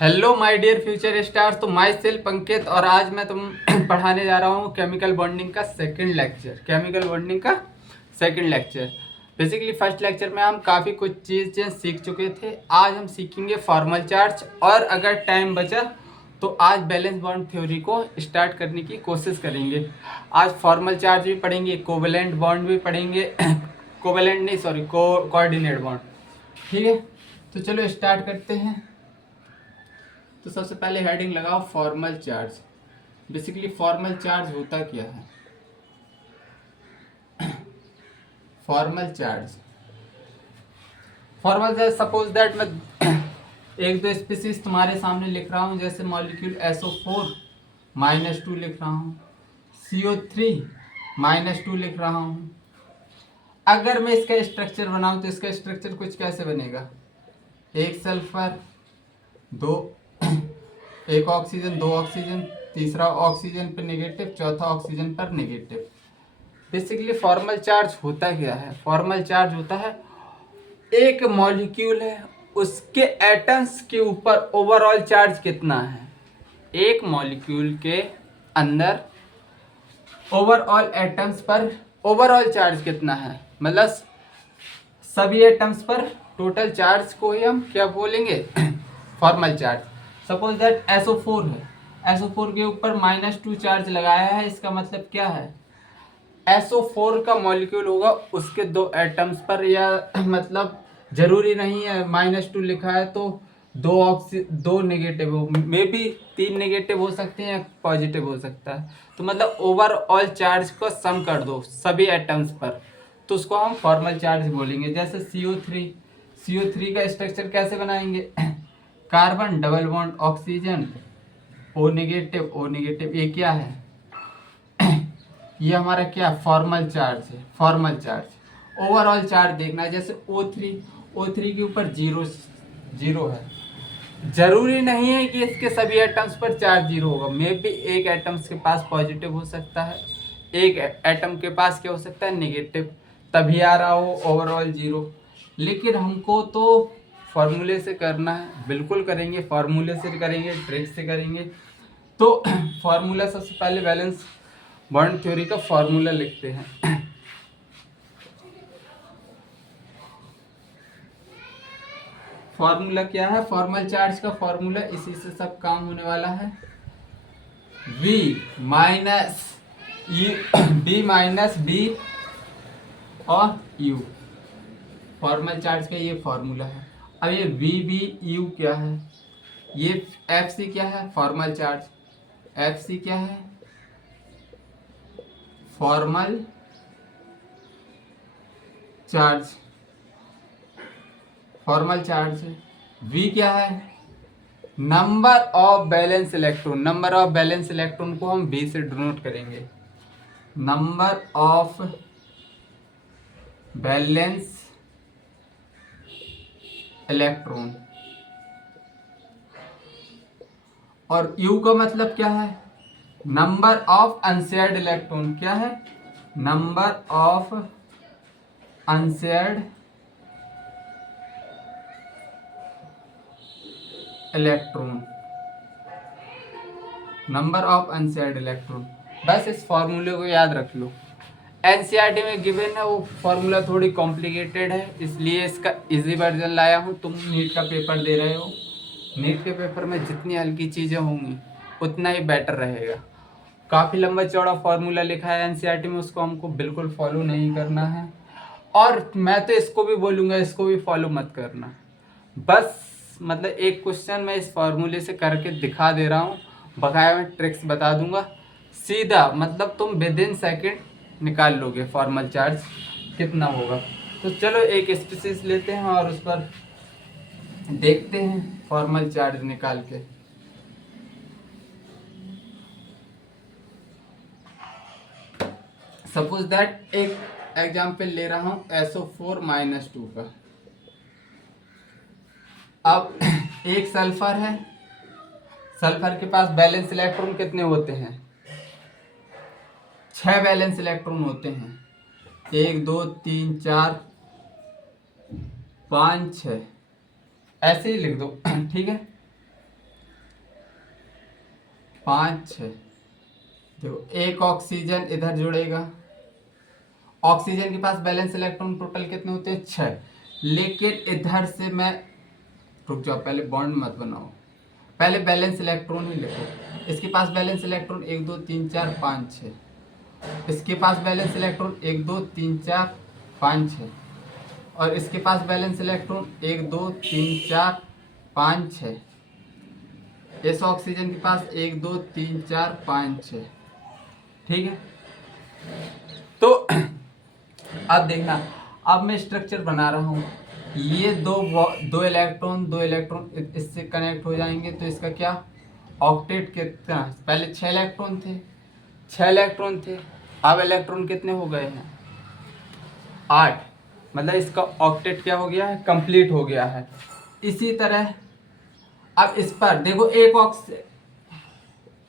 Hello my dear future stars. तो my self अंकित और आज मैं पढ़ाने जा रहा हूँ केमिकल बॉन्डिंग का second lecture. Basically first lecture में हम काफ़ी कुछ चीज़ें सीख चुके थे। आज हम सीखेंगे फॉर्मल चार्ज और अगर टाइम बचा तो आज बैलेंस बॉन्ड थ्योरी को स्टार्ट करने की कोशिश करेंगे। आज फॉर्मल चार्ज भी पढ़ेंगे, कोवेलेंट बॉन्ड भी पढ़ेंगे कोवेलेंट नहीं सॉरी कोऑर्डिनेट बॉन्ड। ठीक है, तो चलो स्टार्ट करते हैं। तो सबसे पहले हेडिंग लगाओ formal charge. Basically formal charge होता क्या है? फॉर्मल चार्ज सपोज दैट मैं एक दो स्पीसीज तुम्हारे सामने लिख रहा हूँ, जैसे मॉलिक्यूल SO4-2 लिख रहा हूँ, CO3-2 लिख रहा हूँ। अगर मैं इसका स्ट्रक्चर बनाऊँ तो इसका स्ट्रक्चर कुछ कैसे बनेगा? एक सल्फर, दो एक ऑक्सीजन, दो ऑक्सीजन, तीसरा ऑक्सीजन पर नेगेटिव, चौथा ऑक्सीजन पर नेगेटिव। बेसिकली फॉर्मल चार्ज होता क्या है? फॉर्मल चार्ज होता है एक मॉलिक्यूल है, उसके एटम्स के ऊपर ओवरऑल चार्ज कितना है। एक मॉलिक्यूल के अंदर ओवरऑल एटम्स पर ओवरऑल चार्ज कितना है, मतलब सभी एटम्स पर टोटल चार्ज को ही हम क्या बोलेंगे? Formal charge. Suppose that SO4 है, SO4 के ऊपर -2 चार्ज लगाया है। इसका मतलब क्या है? SO4 का मॉलिक्यूल होगा उसके दो एटम्स पर, या मतलब जरूरी नहीं है -2 लिखा है तो दो नेगेटिव हो, मे बी 3 नेगेटिव हो सकते हैं या पॉजिटिव हो सकता है। तो मतलब ओवरऑल चार्ज को सम कर दो सभी एटम्स पर, तो उसको हम फॉर्मल चार्ज बोलेंगे। जैसे CO3 का स्ट्रक्चर कैसे बनाएंगे? Carbon double bond oxygen, O negative. ये क्या है? ये हमारा क्या फॉर्मल चार्ज है। फॉर्मल चार्ज ओवरऑल चार्ज देखना है। जैसे O3 के ऊपर जीरो है, जरूरी नहीं है कि इसके सभी एटम्स पर चार्ज जीरो होगा। मे बी एक एटम्स के पास पॉजिटिव हो सकता है, एक एटम के पास क्या हो सकता है? नेगेटिव, तभी आ रहा हो ओवरऑल जीरो। लेकिन हमको तो फॉर्मूले से करना है, बिल्कुल करेंगे, फॉर्मूले से करेंगे, ट्रिक से करेंगे। तो फॉर्मूला सबसे पहले बैलेंस बॉन्ड थ्योरी का फॉर्मूला लिखते हैं। फॉर्मूला क्या है? फॉर्मल चार्ज का फॉर्मूला, इसी से सब काम होने वाला है। V minus B minus B और U। फॉर्मल चार्ज का ये फॉर्मूला है। अब ये VBU क्या है? ये FC क्या है? Formal charge. FC क्या है? Formal charge. फॉर्मल चार्ज है। V क्या है? Number of balance electron. Number of balance electron को हम B से डिनोट करेंगे। Number of balance electron. और U का मतलब क्या है? Number of unshared electron. क्या है? Number of unshared electron. Number of unshared electron. बस इस फॉर्मूले को याद रख लो। एनसीईआरटी में गिवन है, वो फॉर्मूला थोड़ी कॉम्प्लिकेटेड है, इसलिए इसका इजी वर्जन लाया हूँ। तुम नीट का पेपर दे रहे हो, नीट के पेपर में जितनी हल्की चीज़ें होंगी उतना ही बेटर रहेगा। काफ़ी लंबा चौड़ा फॉर्मूला लिखा है एनसीईआरटी में, उसको हमको बिल्कुल फॉलो नहीं करना है। और मैं तो इसको भी बोलूँगा, इसको भी फॉलो मत करना। बस मतलब एक क्वेश्चन मैं इस फॉर्मूले से करके दिखा दे रहा हूँ, बकाया में ट्रिक्स बता दूंगा। सीधा मतलब तुम विद इन सेकेंड निकाल लोगे फॉर्मल चार्ज कितना होगा। तो चलो एक स्पीसीज लेते हैं और उस पर देखते हैं फॉर्मल चार्ज निकाल के। सपोज दैट एक एग्जाम्पल ले रहा हूँ SO4-2 का। अब एक सल्फर है, सल्फर के पास बैलेंस इलेक्ट्रॉन कितने होते हैं? 6 बैलेंस इलेक्ट्रॉन होते हैं। 1 2 3 4 5 6, ऐसे ही लिख दो। ठीक है, 5 6। देखो एक ऑक्सीजन इधर जुड़ेगा, ऑक्सीजन के पास बैलेंस इलेक्ट्रॉन टोटल कितने होते हैं 6, लेकिन इधर से मैं, रुक जाओ पहले बॉन्ड मत बनाओ, पहले बैलेंस इलेक्ट्रॉन ही लिखो। इसके पास बैलेंस इलेक्ट्रॉन 1 2 3 4 5 6, इसके पास बैलेंस इलेक्ट्रॉन 1 2 3 4 5 6, और इसके पास बैलेंस इलेक्ट्रॉन 1 2 3 4 5 6। इस ऑक्सीजन के पास 1 2 3 4 5 6। ठीक है, तो अब देखना, अब मैं स्ट्रक्चर बना रहा हूँ, ये दो इलेक्ट्रॉन इससे कनेक्ट हो जाएंगे, तो इसका क्या ऑक्टेट कितना, पहले 6 इलेक्ट्रॉन थे, अब इलेक्ट्रॉन कितने हो गए हैं 8, मतलब इसका ऑक्टेट क्या हो गया है, कंप्लीट हो गया है। इसी तरह अब इस पर देखो एक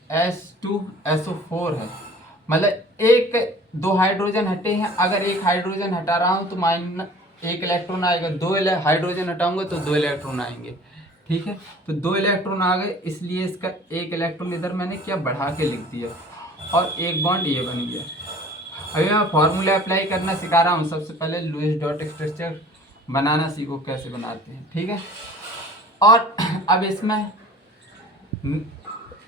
H2SO4 है, मतलब एक 2 हाइड्रोजन हटे हैं, अगर एक हाइड्रोजन हटा रहा हूँ तो -1 इलेक्ट्रॉन आएगा, 2 हाइड्रोजन हटाऊंगा तो 2 इलेक्ट्रॉन आएंगे। ठीक है, तो 2 इलेक्ट्रॉन आ गए, इसलिए इसका 1 इलेक्ट्रॉन इधर मैंने क्या बढ़ा के लिख दिया, और एक बॉन्ड ये बन गया। अभी मैं फॉर्मूला अप्लाई करना सिखा रहा हूँ, सबसे पहले लुईस डॉट स्ट्रक्चर बनाना सीखो कैसे बनाते हैं। ठीक है, और अब इसमें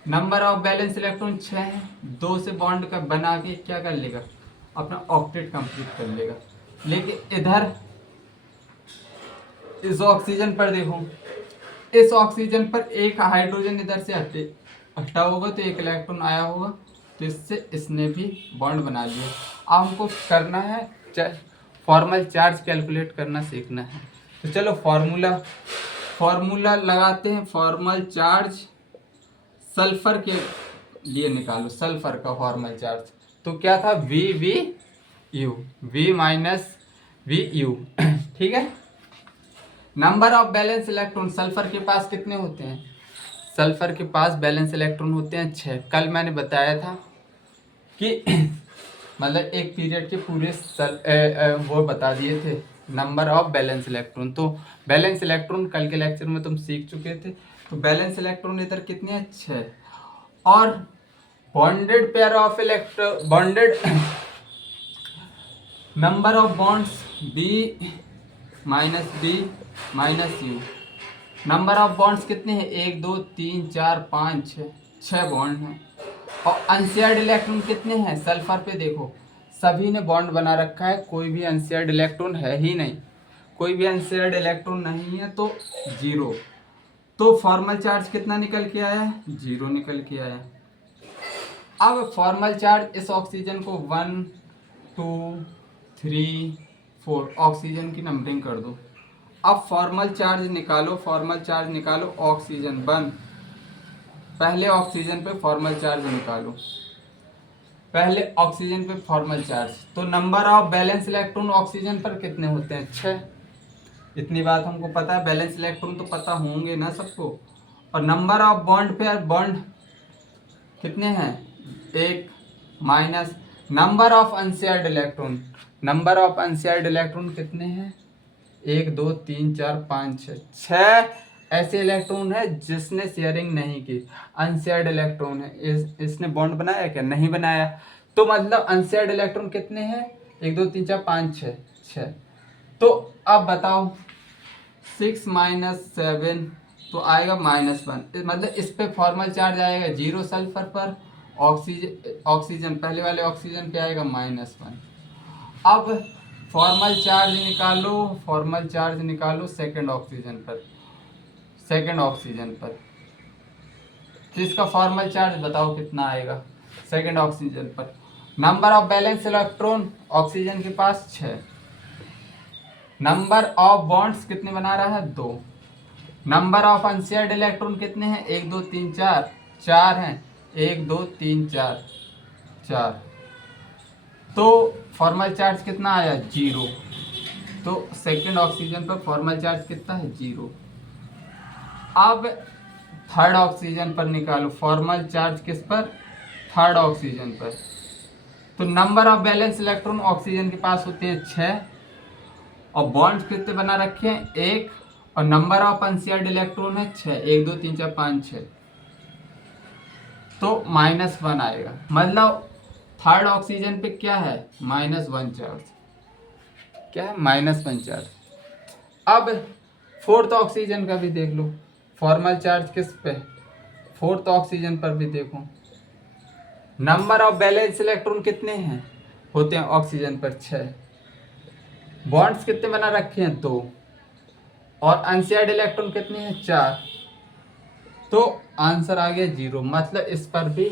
नंबर ऑफ बैलेंस इलेक्ट्रॉन 6 है, 2 से बॉन्ड का बना के क्या कर लेगा, अपना ऑक्टेट कंप्लीट कर लेगा। लेकिन इधर इस ऑक्सीजन पर देखो, इस ऑक्सीजन पर एक हाइड्रोजन इधर से हटा होगा, तो 1 इलेक्ट्रॉन आया होगा, तो इससे इसने भी बॉन्ड बना लिया। अब हमको करना है फॉर्मल चार्ज कैलकुलेट करना सीखना है, तो चलो फॉर्मूला लगाते हैं। फॉर्मल चार्ज सल्फर के लिए निकालो, सल्फर का फॉर्मल चार्ज तो क्या था, VVU, V माइनस VU। ठीक है, number of balance electron, sulphur के पास कितने होते हैं, सल्फर के पास बैलेंस इलेक्ट्रॉन होते हैं 6। कल मैंने बताया था कि मतलब एक पीरियड के पूरे वो बता दिए थे नंबर ऑफ बैलेंस इलेक्ट्रॉन, तो बैलेंस इलेक्ट्रॉन कल के लेक्चर में तुम सीख चुके थे। तो बैलेंस इलेक्ट्रॉन इधर कितने हैं 6, और bonded pair of bonded number of bonds B minus U। Number of bonds कितने हैं, 1 2 3 4 5 6 बॉन्ड हैं। और अनशेयर्ड इलेक्ट्रॉन कितने हैं, सल्फर पे देखो सभी ने बॉन्ड बना रखा है, कोई भी अनशेयर्ड इलेक्ट्रॉन है ही नहीं, कोई भी अनशेयर्ड इलेक्ट्रॉन नहीं है, तो 0। तो फॉर्मल चार्ज कितना निकल के आया है, 0 निकल के आया। अब फॉर्मल चार्ज इस ऑक्सीजन को 1 2 3 4 ऑक्सीजन की नंबरिंग कर दो। अब फॉर्मल चार्ज निकालो, ऑक्सीजन 1, पहले ऑक्सीजन पे फॉर्मल चार्ज निकालो, पहले ऑक्सीजन पे फॉर्मल चार्ज, तो number of balance electron oxygen पर कितने होते हैं 6। इतनी बात हमको पता है, बैलेंस इलेक्ट्रॉन तो पता होंगे ना सबको। और नंबर ऑफ बॉन्ड पे बॉन्ड कितने हैं 1, minus number of unshared electron कितने हैं 1 2 3 4 5 6 ऐसे इलेक्ट्रॉन है जिसने शेयरिंग नहीं की, अनशेयर्ड इलेक्ट्रॉन है, इसने बॉन्ड बनाया क्या, नहीं बनाया। तो मतलब अनशेयर्ड इलेक्ट्रॉन कितने हैं 1 2 3 4 5 6। तो अब बताओ 6 - 7 तो आएगा -1, मतलब इस पे फॉर्मल चार्ज आएगा 0 सल्फर पर, ऑक्सीजन पहले वाले ऑक्सीजन पे आएगा -1। अब फॉर्मल चार्ज निकालो सेकंड ऑक्सीजन पर, तो इसका फॉर्मल चार्ज बताओ कितना आएगा सेकंड ऑक्सीजन पर। Number of balance electron oxygen के पास 6, नंबर ऑफ बॉन्ड्स कितने बना रहा है 2, नंबर ऑफ अनशेयर्ड इलेक्ट्रॉन कितने हैं 1 2 3 4 हैं, 1 2 3 4। तो फॉर्मल चार्ज कितना आया 0, तो सेकंड ऑक्सीजन पर फॉर्मल चार्ज कितना है 0। अब थर्ड ऑक्सीजन पर निकालो फॉर्मल चार्ज, किस पर, थर्ड ऑक्सीजन पर। तो number of balance electron oxygen के पास होते हैं 6, और बॉन्ड्स कितने बना रखे हैं 1, और नंबर ऑफ अनशेयर्ड इलेक्ट्रॉन है 6, 1 2 3 4 5 6। तो -1 आएगा। मतलब थर्ड ऑक्सीजन पे क्या है, -1 चार्ज। क्या है, -1 चार्ज। अब फोर्थ ऑक्सीजन का भी देख लो, फॉर्मल चार्ज किस पे, फोर्थ ऑक्सीजन पर भी देखो। नंबर ऑफ बैलेंस इलेक्ट्रॉन कितने हैं होते हैं ऑक्सीजन पर, 6। बॉन्ड्स कितने बना रखे हैं, 2। और अनशेयर्ड इलेक्ट्रॉन कितने हैं, 4। तो आंसर आ गया 0, मतलब इस पर भी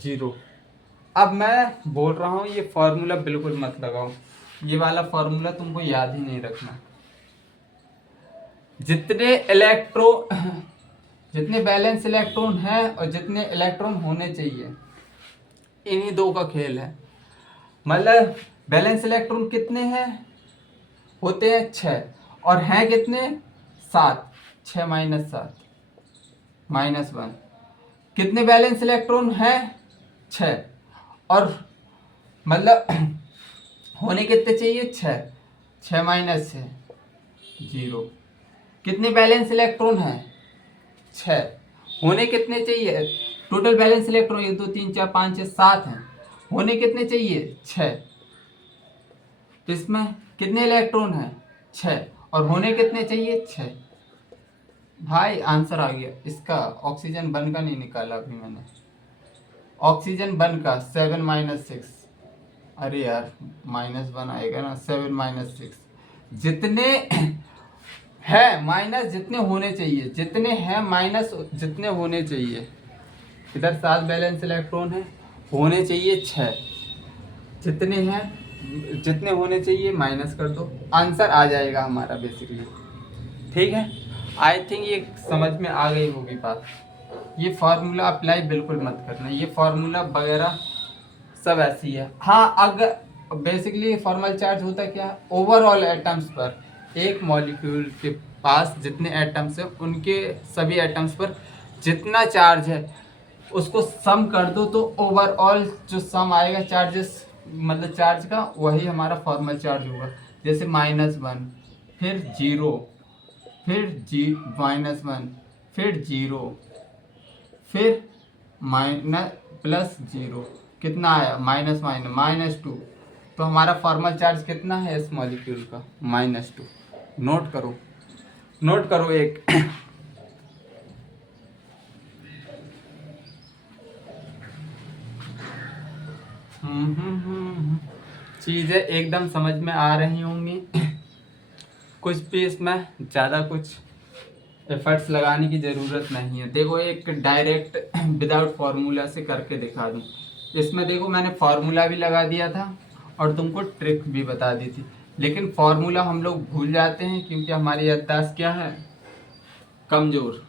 0। अब मैं बोल रहा हूँ ये फॉर्मूला बिल्कुल मत लगाओ, ये वाला फॉर्मूला तुमको याद ही नहीं रखना। जितने इलेक्ट्रॉन जितने बैलेंस इलेक्ट्रॉन हैं और जितने इलेक्ट्रॉन होने चाहिए, इन्हीं दो का खेल है। मतलब बैलेंस इलेक्ट्रॉन कितने हैं होते हैं, 6। और हैं कितने, 7। 6 - 7 -1। कितने बैलेंस इलेक्ट्रॉन हैं, 6। और मतलब होने कितने चाहिए, 6। 6 - 6 0। कितने बैलेंस इलेक्ट्रॉन हैं, 6। होने कितने चाहिए, टोटल बैलेंस इलेक्ट्रॉन 1 2 3 4 5 6 7 हैं। होने कितने चाहिए, 6। तो इसमें कितने इलेक्ट्रॉन हैं, 6। और होने कितने चाहिए, 6। भाई आंसर आ गया इसका। ऑक्सीजन बन का नहीं निकाला अभी मैंने, ऑक्सीजन बन का 7 - 6। अरे यार -1 आएगा ना, 7 - 6। जितने है माइनस जितने होने चाहिए, जितने हैं माइनस जितने होने चाहिए। इधर 7 बैलेंस इलेक्ट्रॉन है, होने चाहिए 6। जितने हैं जितने होने चाहिए माइनस कर दो, आंसर आ जाएगा हमारा बेसिकली। ठीक है, आई थिंक ये समझ में आ गई होगी बात। ये फार्मूला अप्लाई बिल्कुल मत करना, ये फार्मूला वगैरह सब ऐसी है। हाँ, अगर बेसिकली फॉर्मल चार्ज होता है क्या, ओवरऑल एटम्स पर, एक मॉलिक्यूल के पास जितने एटम्स हैं उनके सभी एटम्स पर जितना चार्ज है उसको सम कर दो, तो ओवरऑल जो सम आएगा चार्जेस, मतलब चार्ज का, वही हमारा फॉर्मल चार्ज होगा। जैसे -1, फिर 0, फिर -1, फिर 0, फिर +0, कितना आया, -2। तो हमारा फॉर्मल चार्ज कितना है इस मॉलिक्यूल का, -2। नोट करो, नोट करो एक। चीज़ें एकदम समझ में आ रही होंगी। कुछ भी इसमें ज़्यादा कुछ एफर्ट्स लगाने की ज़रूरत नहीं है। देखो एक डायरेक्ट विदाउट फार्मूला से करके दिखा दूँ। इसमें देखो मैंने फार्मूला भी लगा दिया था और तुमको ट्रिक भी बता दी थी, लेकिन फार्मूला हम लोग भूल जाते हैं क्योंकि हमारी याददाश्त क्या है, कमज़ोर।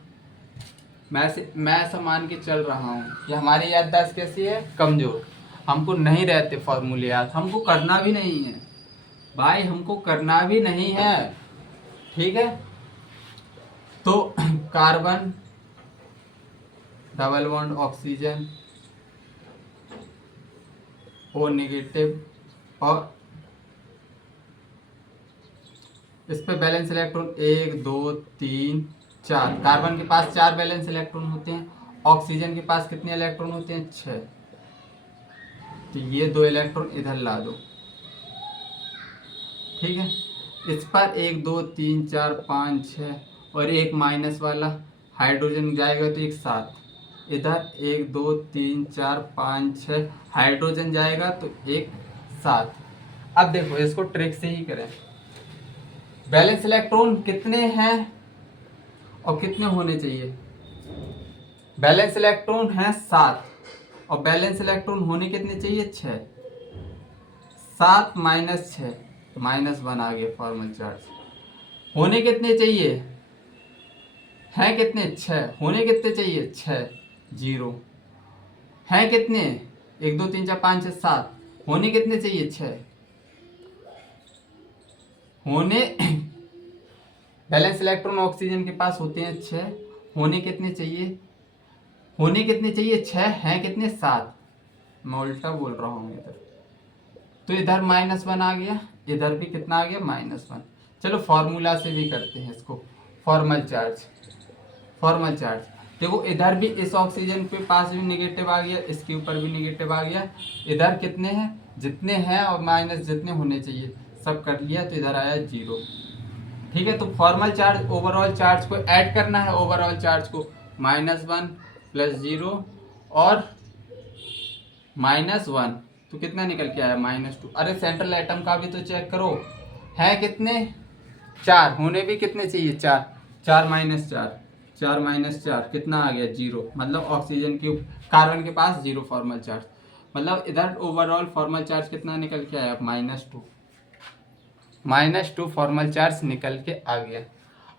मैं ऐसा मान के चल रहा हूँ कि हमारी याददाश्त कैसी है, कमज़ोर। हमको नहीं रहते फार्मूले याद, हमको करना भी नहीं है भाई, हमको करना भी नहीं है। ठीक है, तो carbon double bond oxygen O negative, और इस पे बैलेंस इलेक्ट्रॉन 1 2 3 4। कार्बन के पास 4 बैलेंस इलेक्ट्रॉन होते हैं, ऑक्सीजन के पास कितने इलेक्ट्रॉन होते हैं, 6। तो ये 2 इलेक्ट्रॉन इधर ला दो। ठीक है, इस पर 1 2 3 4 5 6 और एक माइनस वाला हाइड्रोजन जाएगा तो एक 7। इधर 1 2 3 4 5 6 हाइड्रोजन जाएगा तो एक 7। अब देखो इसको ट्रिक से ही करें। बैलेंस इलेक्ट्रॉन कितने हैं और कितने होने चाहिए, बैलेंस इलेक्ट्रॉन हैं 7 और बैलेंस इलेक्ट्रॉन होने कितने चाहिए, 6। 7 - 6 तो -1 आ गया फॉर्मल चार्ज। होने कितने चाहिए, हैं कितने, 6। होने कितने चाहिए, 6 0। हैं कितने, 1 2 3 4 5 6 7। होने कितने चाहिए, 6। होने बैलेंस इलेक्ट्रॉन ऑक्सीजन के पास होते हैं 6। होने कितने चाहिए, होने कितने चाहिए, 6। हैं कितने, 7। मैं उल्टा बोल रहा हूँ इधर, तो इधर -1 आ गया, इधर भी कितना आ गया, -1। चलो फॉर्मूला से भी करते हैं इसको। फॉर्मल चार्ज, फॉर्मल चार्ज देखो इधर भी इस ऑक्सीजन के पास भी निगेटिव आ गया, इसके ऊपर भी निगेटिव आ गया, इधर कितने हैं जितने हैं और माइनस जितने होने चाहिए सब कर लिया, तो इधर आया 0। ठीक है, तो फॉर्मल चार्ज ओवरऑल चार्ज को ऐड करना है, ओवरऑल चार्ज को -1 + 0 और -1, तो कितना निकल के आया -2। अरे सेंट्रल एटम का भी तो चेक करो, है कितने 4, होने भी कितने चाहिए 4, 4 - 4, 4 - 4 कितना आ गया 0, मतलब ऑक्सीजन के कार्बन के पास 0 फॉर्मल चार्ज, मतलब इधर ओवरऑल फॉर्मल चार्ज कितना निकल के आया -2 फॉर्मल चार्ज निकल के आ गया।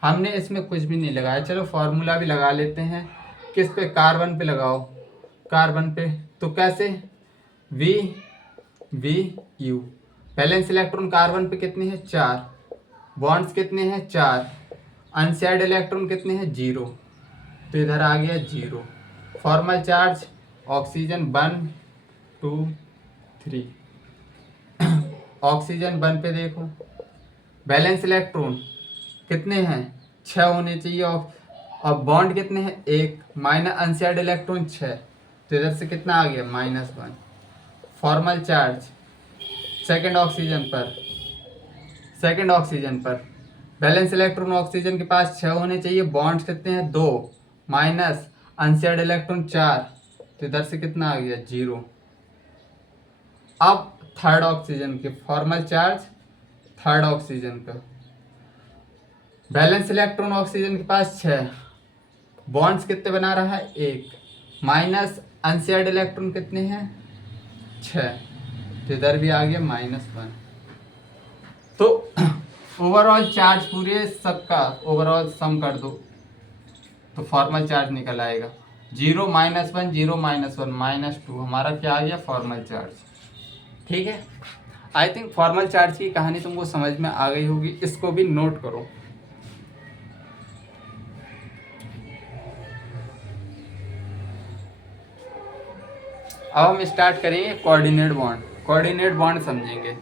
हमने इसमें कुछ भी नहीं लगाया, चलो फार्मूला भी लगा लेते हैं। किस पे, कार्बन पे लगाओ, कार्बन पे, तो कैसे VU, वैलेंस इलेक्ट्रॉन कार्बन पे कितने हैं 4, बॉन्ड्स कितने हैं 4, अनशेयर्ड इलेक्ट्रॉन कितने हैं 0, तो इधर आ गया 0। फॉर्मल चार्ज ऑक्सीजन 1 2 3, ऑक्सीजन 1 पे देखो वैलेंस इलेक्ट्रॉन कितने हैं 6 होने चाहिए, और बॉन्ड कितने हैं 1, माइनस अनशेयर्ड इलेक्ट्रॉन 6, तो इधर से कितना आ गया -1। फॉर्मल चार्ज सेकंड ऑक्सीजन पर बैलेंस इलेक्ट्रॉन ऑक्सीजन के पास 6 होने चाहिए, बॉन्ड्स कितने हैं 2, माइनस अनशेयर्ड इलेक्ट्रॉन 4, तो इधर से कितना आ गया 0। अब थर्ड ऑक्सीजन के फॉर्मल चार्ज, थर्ड ऑक्सीजन का बैलेंस इलेक्ट्रॉन ऑक्सीजन के पास 6, बॉन्ड्स कितने बना रहा है 1, माइनस अनशेयर्ड इलेक्ट्रॉन कितने हैं 6, तो इधर भी आ गया -1। तो ओवरऑल चार्ज पूरे सबका ओवरऑल सम कर दो तो फॉर्मल चार्ज निकल आएगा 0 - 1 0 - 1 -2, हमारा क्या आ गया फॉर्मल चार्ज। ठीक है, आई थिंक फॉर्मल चार्ज की कहानी तुमको समझ में आ गई होगी, इसको भी नोट करो। अब हम स्टार्ट करेंगे कोऑर्डिनेट बॉन्ड समझेंगे।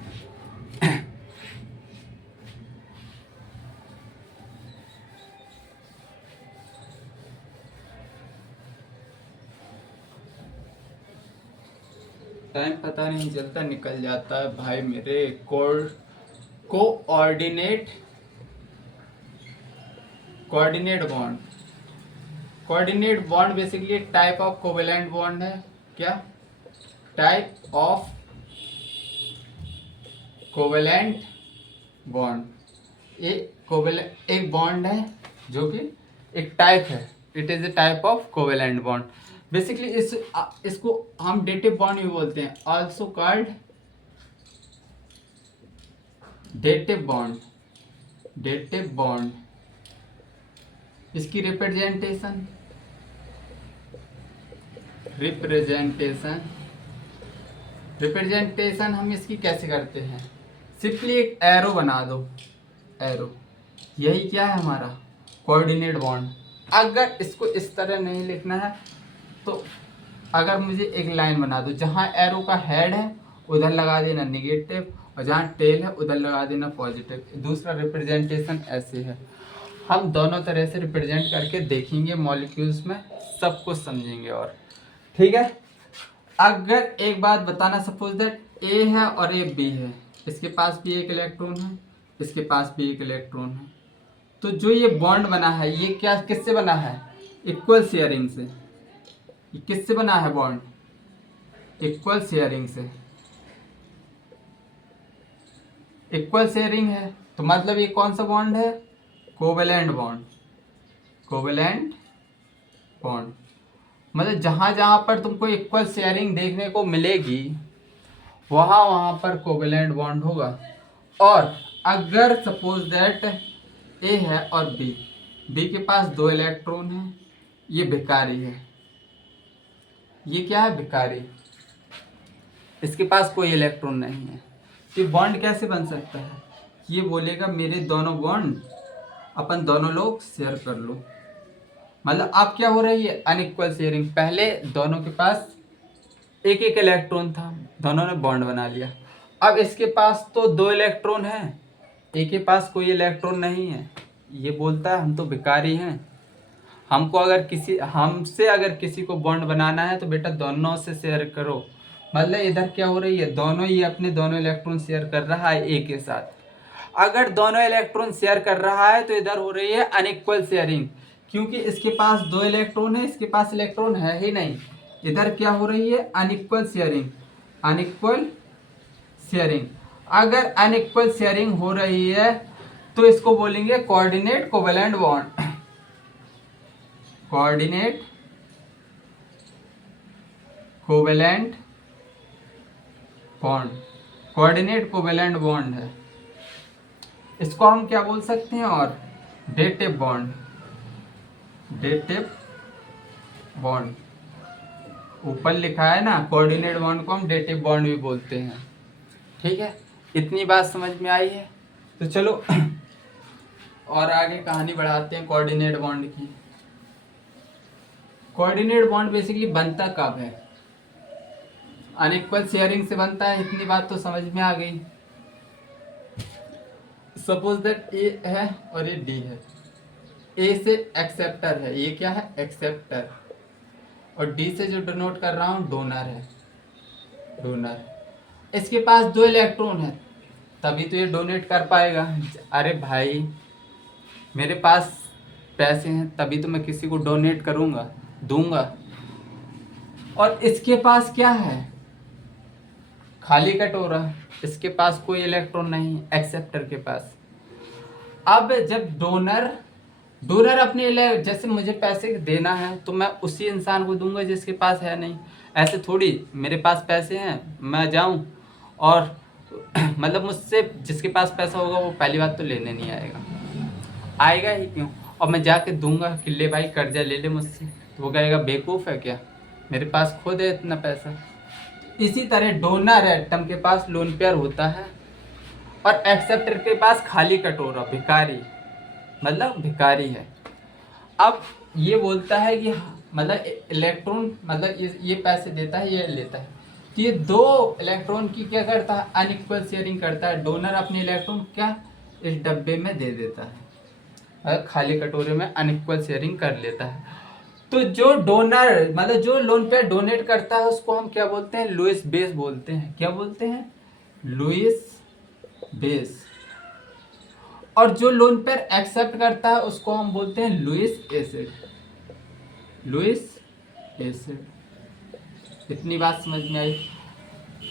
टाइम पता नहीं चलता, निकल जाता है भाई मेरे। कोऑर्डिनेट बॉन्ड बेसिकली एक टाइप ऑफ कोवेलेंट बॉन्ड है। क्या टाइप ऑफ कोवेलेंट बॉन्ड, एक बॉन्ड है जो कि एक टाइप है, it is a type of covalent bond. Basically इसको हम डेटिव बॉन्ड भी बोलते हैं, ऑल्सो कॉल्ड डेटिव बॉन्ड। इसकी रिप्रेजेंटेशन हम इसकी कैसे करते हैं, सिंपली एक एरो बना दो, एरो, यही क्या है हमारा कोऑर्डिनेट बॉन्ड। अगर इसको इस तरह नहीं लिखना है तो अगर मुझे एक लाइन बना दो, जहाँ एरो का हेड है उधर लगा देना नेगेटिव और जहाँ टेल है उधर लगा देना पॉजिटिव। दूसरा रिप्रेजेंटेशन ऐसे है, हम दोनों तरह से रिप्रेजेंट करके देखेंगे मॉलिक्यूल्स में, सब कुछ समझेंगे। और ठीक है, अगर एक बात बताना, सपोज दैट ए है और ए बी है, इसके पास भी एक इलेक्ट्रॉन है, इसके पास भी एक इलेक्ट्रॉन है, तो जो ये बॉन्ड बना है ये क्या किससे बना है, इक्वल शेयरिंग से। ये किससे बना है बॉन्ड, इक्वल शेयरिंग से, इक्वल शेयरिंग है, तो मतलब ये कौन सा बॉन्ड है, कोवेलेंट बॉन्ड। मतलब जहाँ जहाँ पर तुमको इक्वल शेयरिंग देखने को मिलेगी वहाँ वहाँ पर कोवेलेंट बॉन्ड होगा। और अगर सपोज दैट ए है और बी के पास 2 इलेक्ट्रॉन हैं, ये भिखारी है, ये क्या है भिखारी, इसके पास कोई इलेक्ट्रॉन नहीं है, ये बॉन्ड कैसे बन सकता है, ये बोलेगा मेरे दोनों बॉन्ड अपन दोनों लोग शेयर कर लो। मतलब अब क्या हो रही है, अनइक्वल शेयरिंग। पहले दोनों के पास एक एक इलेक्ट्रॉन था, दोनों ने बॉन्ड बना लिया। अब इसके पास तो 2 इलेक्ट्रॉन हैं, एक के पास कोई इलेक्ट्रॉन नहीं है, ये बोलता है हम तो भिखारी हैं, हमसे अगर किसी को बॉन्ड बनाना है तो बेटा दोनों से शेयर करो। मतलब इधर क्या हो रही है, दोनों ही अपने दोनों इलेक्ट्रॉन शेयर कर रहा है ए के साथ। अगर दोनों इलेक्ट्रॉन शेयर कर रहा है तो इधर हो रही है अनइक्वल शेयरिंग, क्योंकि इसके पास 2 इलेक्ट्रॉन है, इसके पास इलेक्ट्रॉन है ही नहीं। इधर क्या हो रही है, अनइक्वल शेयरिंग। अनइक्वल शेयरिंग, अगर अनइक्वल शेयरिंग हो रही है तो इसको बोलेंगे coordinate covalent bond. Coordinate covalent bond, coordinate covalent bond है। इसको हम क्या बोल सकते हैं, और डेटिव बॉन्ड। डेटिव बॉन्ड ऊपर लिखा है ना, कोऑर्डिनेट बॉन्ड को हम डेटिव बॉन्ड भी बोलते हैं। ठीक है, इतनी बात समझ में आई है। तो चलो और आगे कहानी बढ़ाते हैं कोऑर्डिनेट बॉन्ड की। कोऑर्डिनेट बॉन्ड बेसिकली बनता कब है, अनइक्वल शेयरिंग से बनता है। इतनी बात तो समझ में आ गई। सपोज दैट ए है और ये डी है। ए से एक्सेप्टर है, ये क्या है, एक्सेप्टर, और डी से जो डिनोट कर रहा हूँ डोनर है, डोनर। इसके पास 2 इलेक्ट्रॉन है, तभी तो ये डोनेट कर पाएगा। अरे भाई मेरे पास पैसे हैं तभी तो मैं किसी को डोनेट करूँगा, दूंगा। और इसके पास क्या है, खाली कटोरा, इसके पास कोई इलेक्ट्रॉन नहीं, एक्सेप्टर के पास। अब जब डोनर अपने जैसे मुझे पैसे देना है तो मैं उसी इंसान को दूंगा जिसके पास है नहीं। ऐसे थोड़ी मेरे पास पैसे हैं मैं जाऊं और मतलब मुझसे जिसके पास पैसा होगा वो पहली बात तो लेने नहीं आएगा, आएगा ही क्यों। और मैं जाके दूंगा कि ले भाई कर्जा ले ले मुझसे, तो वो कहेगा बेवकूफ़ है क्या, मेरे पास खुद है इतना पैसा। इसी तरह डोनर एटम के पास लोन पेयर होता है और एक्सेप्टर के पास खाली कटोरा, भिखारी, मतलब भिखारी है। अब ये बोलता है कि मतलब इलेक्ट्रॉन, मतलब ये पैसे देता है, ये लेता है, तो ये 2 इलेक्ट्रॉन की क्या करता है, अनइक्वल शेयरिंग करता है। डोनर अपने इलेक्ट्रॉन क्या इस डब्बे में दे देता है, और खाली कटोरे में अनइक्वल शेयरिंग कर लेता है। तो जो डोनर मतलब जो लोन पे डोनेट करता है उसको हम क्या बोलते हैं, लुईस बेस बोलते हैं। क्या बोलते हैं, लुईस बेस। और जो लोन पेयर एक्सेप्ट करता है उसको हम बोलते हैं लुईस एसिड, लुईस एसिड। इतनी बात समझ में आई।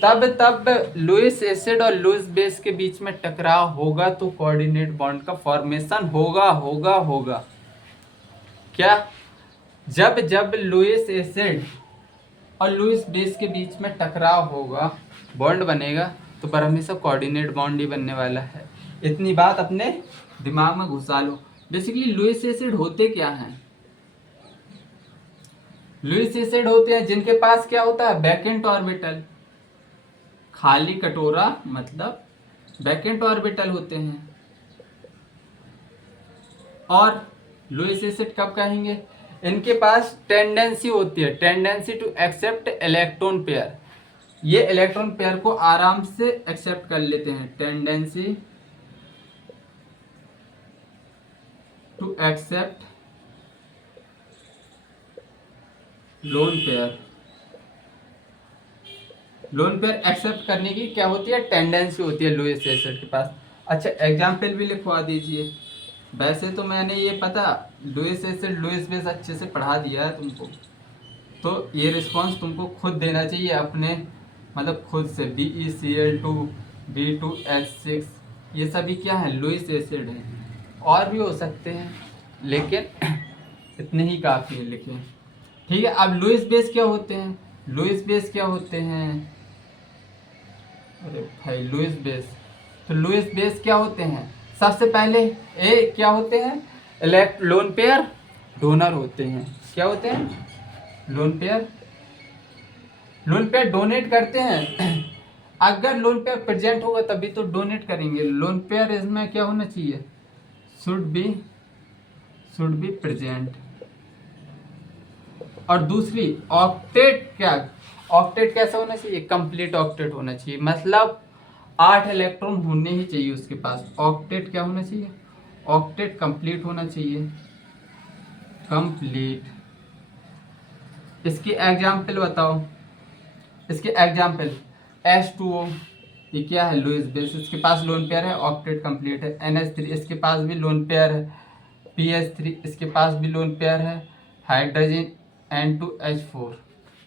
तब लुईस एसिड और लुईस बेस के बीच में टकराव होगा तो कोऑर्डिनेट बॉन्ड का फॉर्मेशन होगा। क्या, जब लुईस एसिड और लुईस बेस के बीच में टकराव होगा, बॉन्ड बनेगा, तो पर हमेशा कोऑर्डिनेट बॉन्ड ही बनने वाला है। इतनी बात अपने दिमाग में घुसा लो। बेसिकली लुईस एसिड होते क्या हैं, लुईस एसिड होते हैं जिनके पास क्या होता है, वैकेंट ऑर्बिटल, खाली कटोरा मतलब वैकेंट ऑर्बिटल होते हैं। और लुईस एसिड कब कहेंगे, इनके पास टेंडेंसी होती है, tendency to accept electron pair. ये इलेक्ट्रॉन पेयर को आराम से एक्सेप्ट कर लेते हैं, tendency to accept lone pair. Lone pair accept करने की क्या होती है, टेंडेंसी होती है लुईस एसिड के पास। अच्छा एग्जाम्पल भी लिखवा दीजिए। वैसे तो मैंने ये पता लुईस एसिड लुईस बेस अच्छे से पढ़ा दिया है तुमको, तो ये रिस्पांस तुमको खुद देना चाहिए अपने मतलब खुद से। BeCl2 B2H6 ये सभी क्या है, लुईस एसिड है। और भी हो सकते हैं लेकिन इतने ही काफ़ी है लिखे। ठीक है, अब लुईस बेस क्या होते हैं, लुईस बेस क्या होते हैं, अरे भाई लुईस बेस, तो लुईस बेस क्या होते हैं, सबसे पहले ए क्या होते हैं, लोन पेयर डोनर होते हैं। क्या होते हैं, लोन पेयर डोनेट करते हैं। अगर लोन पेयर प्रेजेंट होगा तभी तो डोनेट करेंगे। लोन पेयर इसमें क्या होना चाहिए, शुड बी प्रेजेंट। और दूसरी ऑक्टेट, क्या ऑक्टेट कैसा होना चाहिए, कंप्लीट ऑक्टेट होना चाहिए, मतलब 8 इलेक्ट्रॉन होने ही चाहिए उसके पास। ऑक्टेट क्या होना चाहिए, ऑक्टेट कंप्लीट होना चाहिए। कंप्लीट। इसकी एग्जाम्पल बताओ, इसके एग्जाम्पल H2O, ये क्या है, लुईस बेस, इसके पास लोन पेयर है, ऑक्टेट कंप्लीट है। NH3 इसके पास भी लोन पेयर है। PH3 इसके पास भी लोन पेयर है। हाइड्रोजन N2H4,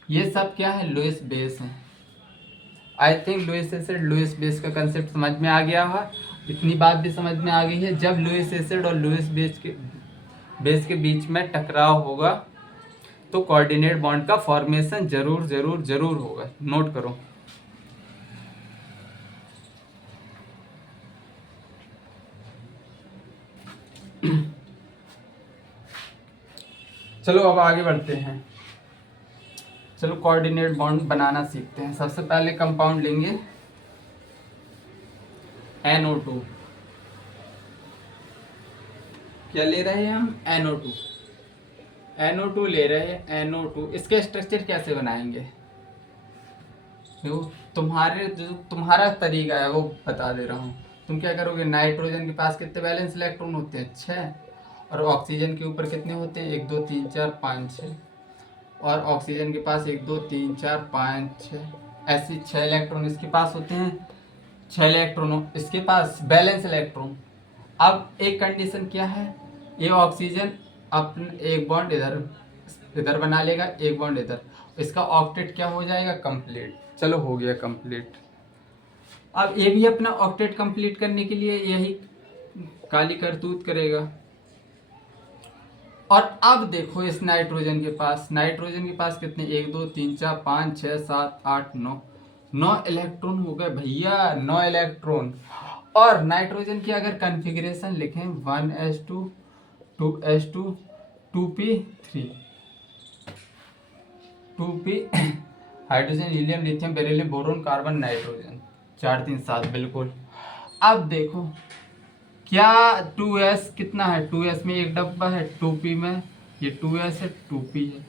ये सब क्या है, लुईस बेस है। I think Lewis acid Lewis base का कंसेप्ट समझ में आ गया है। इतनी बात भी समझ में आ गई है, जब लुईस एसिड और लुईस बेस के बीच में टकराव होगा तो कोऑर्डिनेट बॉन्ड का फॉर्मेशन जरूर जरूर जरूर होगा, नोट करो। चलो अब आगे बढ़ते हैं। चलो कोऑर्डिनेट बॉन्ड बनाना सीखते हैं। सबसे पहले कंपाउंड लेंगे NO2। क्या ले रहे हैं हम, NO2। NO2 ले रहे हैं, NO2। इसके स्ट्रक्चर कैसे बनाएंगे, देखो तुम्हारा तरीका है वो बता दे रहा हूँ। तुम क्या करोगे, नाइट्रोजन के पास कितने बैलेंस इलेक्ट्रॉन होते हैं, 6, और ऑक्सीजन के ऊपर कितने होते हैं, 1 2 3 4 5 6, और ऑक्सीजन के पास 1 2 3 4 5 6, ऐसे 6 इलेक्ट्रॉन इसके पास होते हैं। 6 इलेक्ट्रॉन इसके पास बैलेंस इलेक्ट्रॉन। अब एक कंडीशन क्या है, ये ऑक्सीजन अपने एक बॉन्ड इधर बना लेगा, एक बॉन्ड इधर, इसका ऑक्टेट क्या हो जाएगा, कंप्लीट। चलो हो गया कंप्लीट। अब ये भी अपना ऑक्टेट कंप्लीट करने के लिए यही काली करतूत करेगा। और अब देखो इस नाइट्रोजन के पास कितने, 1 2 3 4 5 6 7 8 9 इलेक्ट्रॉन हो गए भैया, 9 इलेक्ट्रॉन। और नाइट्रोजन की अगर कॉन्फ़िगरेशन लिखें 1s2 2s2 2p3 2p hydrogen helium lithium beryllium boron carbon nitrogen 4 3 7, बिल्कुल। अब देखो क्या 2s कितना है, 2s में एक डब्बा है, 2p में ये 2s है, 2p है।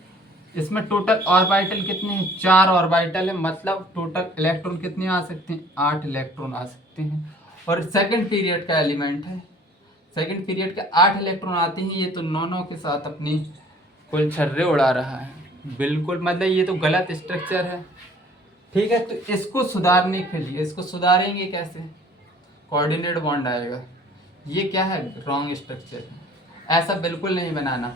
इसमें टोटल ऑर्बिटल कितने हैं, 4 ऑर्बिटल है, मतलब टोटल इलेक्ट्रॉन कितने आ सकते हैं, 8 इलेक्ट्रॉन आ सकते हैं। और सेकंड पीरियड का एलिमेंट है, सेकंड पीरियड के 8 इलेक्ट्रॉन आते हैं। ये तो 9 के साथ अपनी कुल छर्रे उड़ा रहा है, बिल्कुल। मतलब ये तो गलत स्ट्रक्चर है, ठीक है। तो इसको सुधारने के लिए, इसको सुधारेंगे कैसे, कोऑर्डिनेट बॉन्ड आएगा। ये क्या है, रॉन्ग स्ट्रक्चर है, ऐसा बिल्कुल नहीं बनाना।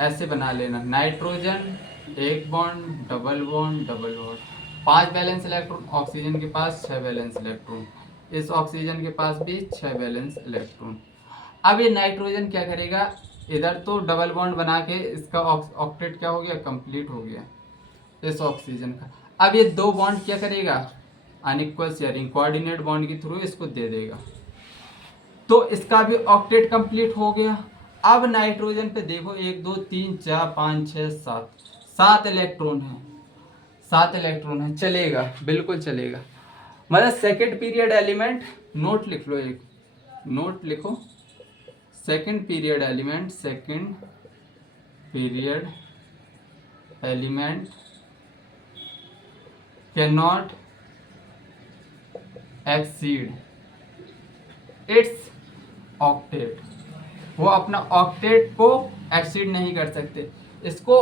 ऐसे बना लेना, नाइट्रोजन एक bond double bond double bond, 5 balance electron, oxygen के पास 6 बैलेंस इलेक्ट्रॉन, इस ऑक्सीजन के पास भी 6 बैलेंस इलेक्ट्रॉन। अब ये नाइट्रोजन क्या करेगा, इधर तो डबल बॉन्ड बना के इसका ऑक्टेट क्या हो गया, कंप्लीट हो गया इस ऑक्सीजन का। अब ये 2 बॉन्ड क्या करेगा, अनइक्वल शेयरिंग, कोऑर्डिनेट बॉन्ड के थ्रू इसको दे देगा, तो इसका भी ऑक्टेट कंप्लीट हो गया। अब नाइट्रोजन पे देखो 1 2 3 4 5 6 7 इलेक्ट्रॉन है, 7 इलेक्ट्रॉन है, चलेगा, बिल्कुल चलेगा। मतलब सेकंड पीरियड एलिमेंट, नोट लिख लो, एक नोट लिखो, second period element, second period element can not exceed it's octet. वो अपना ऑक्टेट को एक्सीड नहीं कर सकते। इसको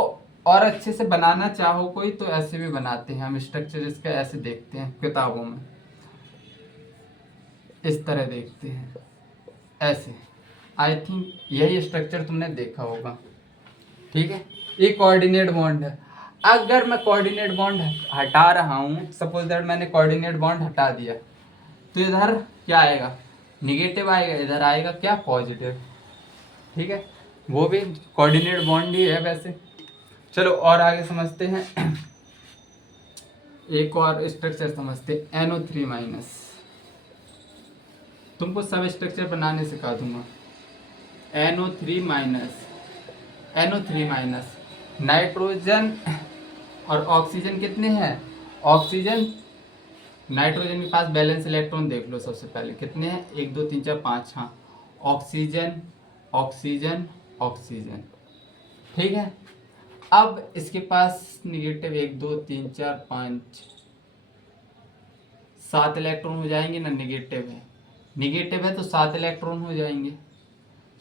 और अच्छे से बनाना चाहो कोई तो ऐसे भी बनाते हैं हम, स्ट्रक्चर इसका ऐसे देखते हैं किताबों में, इस तरह देखते हैं ऐसे। आई थिंक यही स्ट्रक्चर तुमने देखा होगा, ठीक है। ये कोऑर्डिनेट बॉन्ड है। अगर मैं कोऑर्डिनेट बॉन्ड हटा रहा हूँ, सपोज दैट मैंने कोऑर्डिनेट बॉन्ड हटा दिया, तो इधर क्या आएगा, निगेटिव आएगा, इधर आएगा क्या, पॉजिटिव, ठीक है। वो भी कोऑर्डिनेट बॉन्ड ही है वैसे। चलो और आगे समझते हैं, एक और स्ट्रक्चर समझते हैं, NO3 माइनस। तुमको सब स्ट्रक्चर बनाने सिखा दूंगा। NO3 minus, NO3 minus, nitrogen और ऑक्सीजन कितने हैं, ऑक्सीजन नाइट्रोजन के पास बैलेंस इलेक्ट्रॉन देख लो सबसे पहले कितने हैं, 1 2 3 4 5, हाँ, ऑक्सीजन ऑक्सीजन ऑक्सीजन, ठीक है। अब इसके पास निगेटिव 1 2 3 4 5 7 इलेक्ट्रॉन हो जाएंगे ना, निगेटिव है तो 7 इलेक्ट्रॉन हो जाएंगे,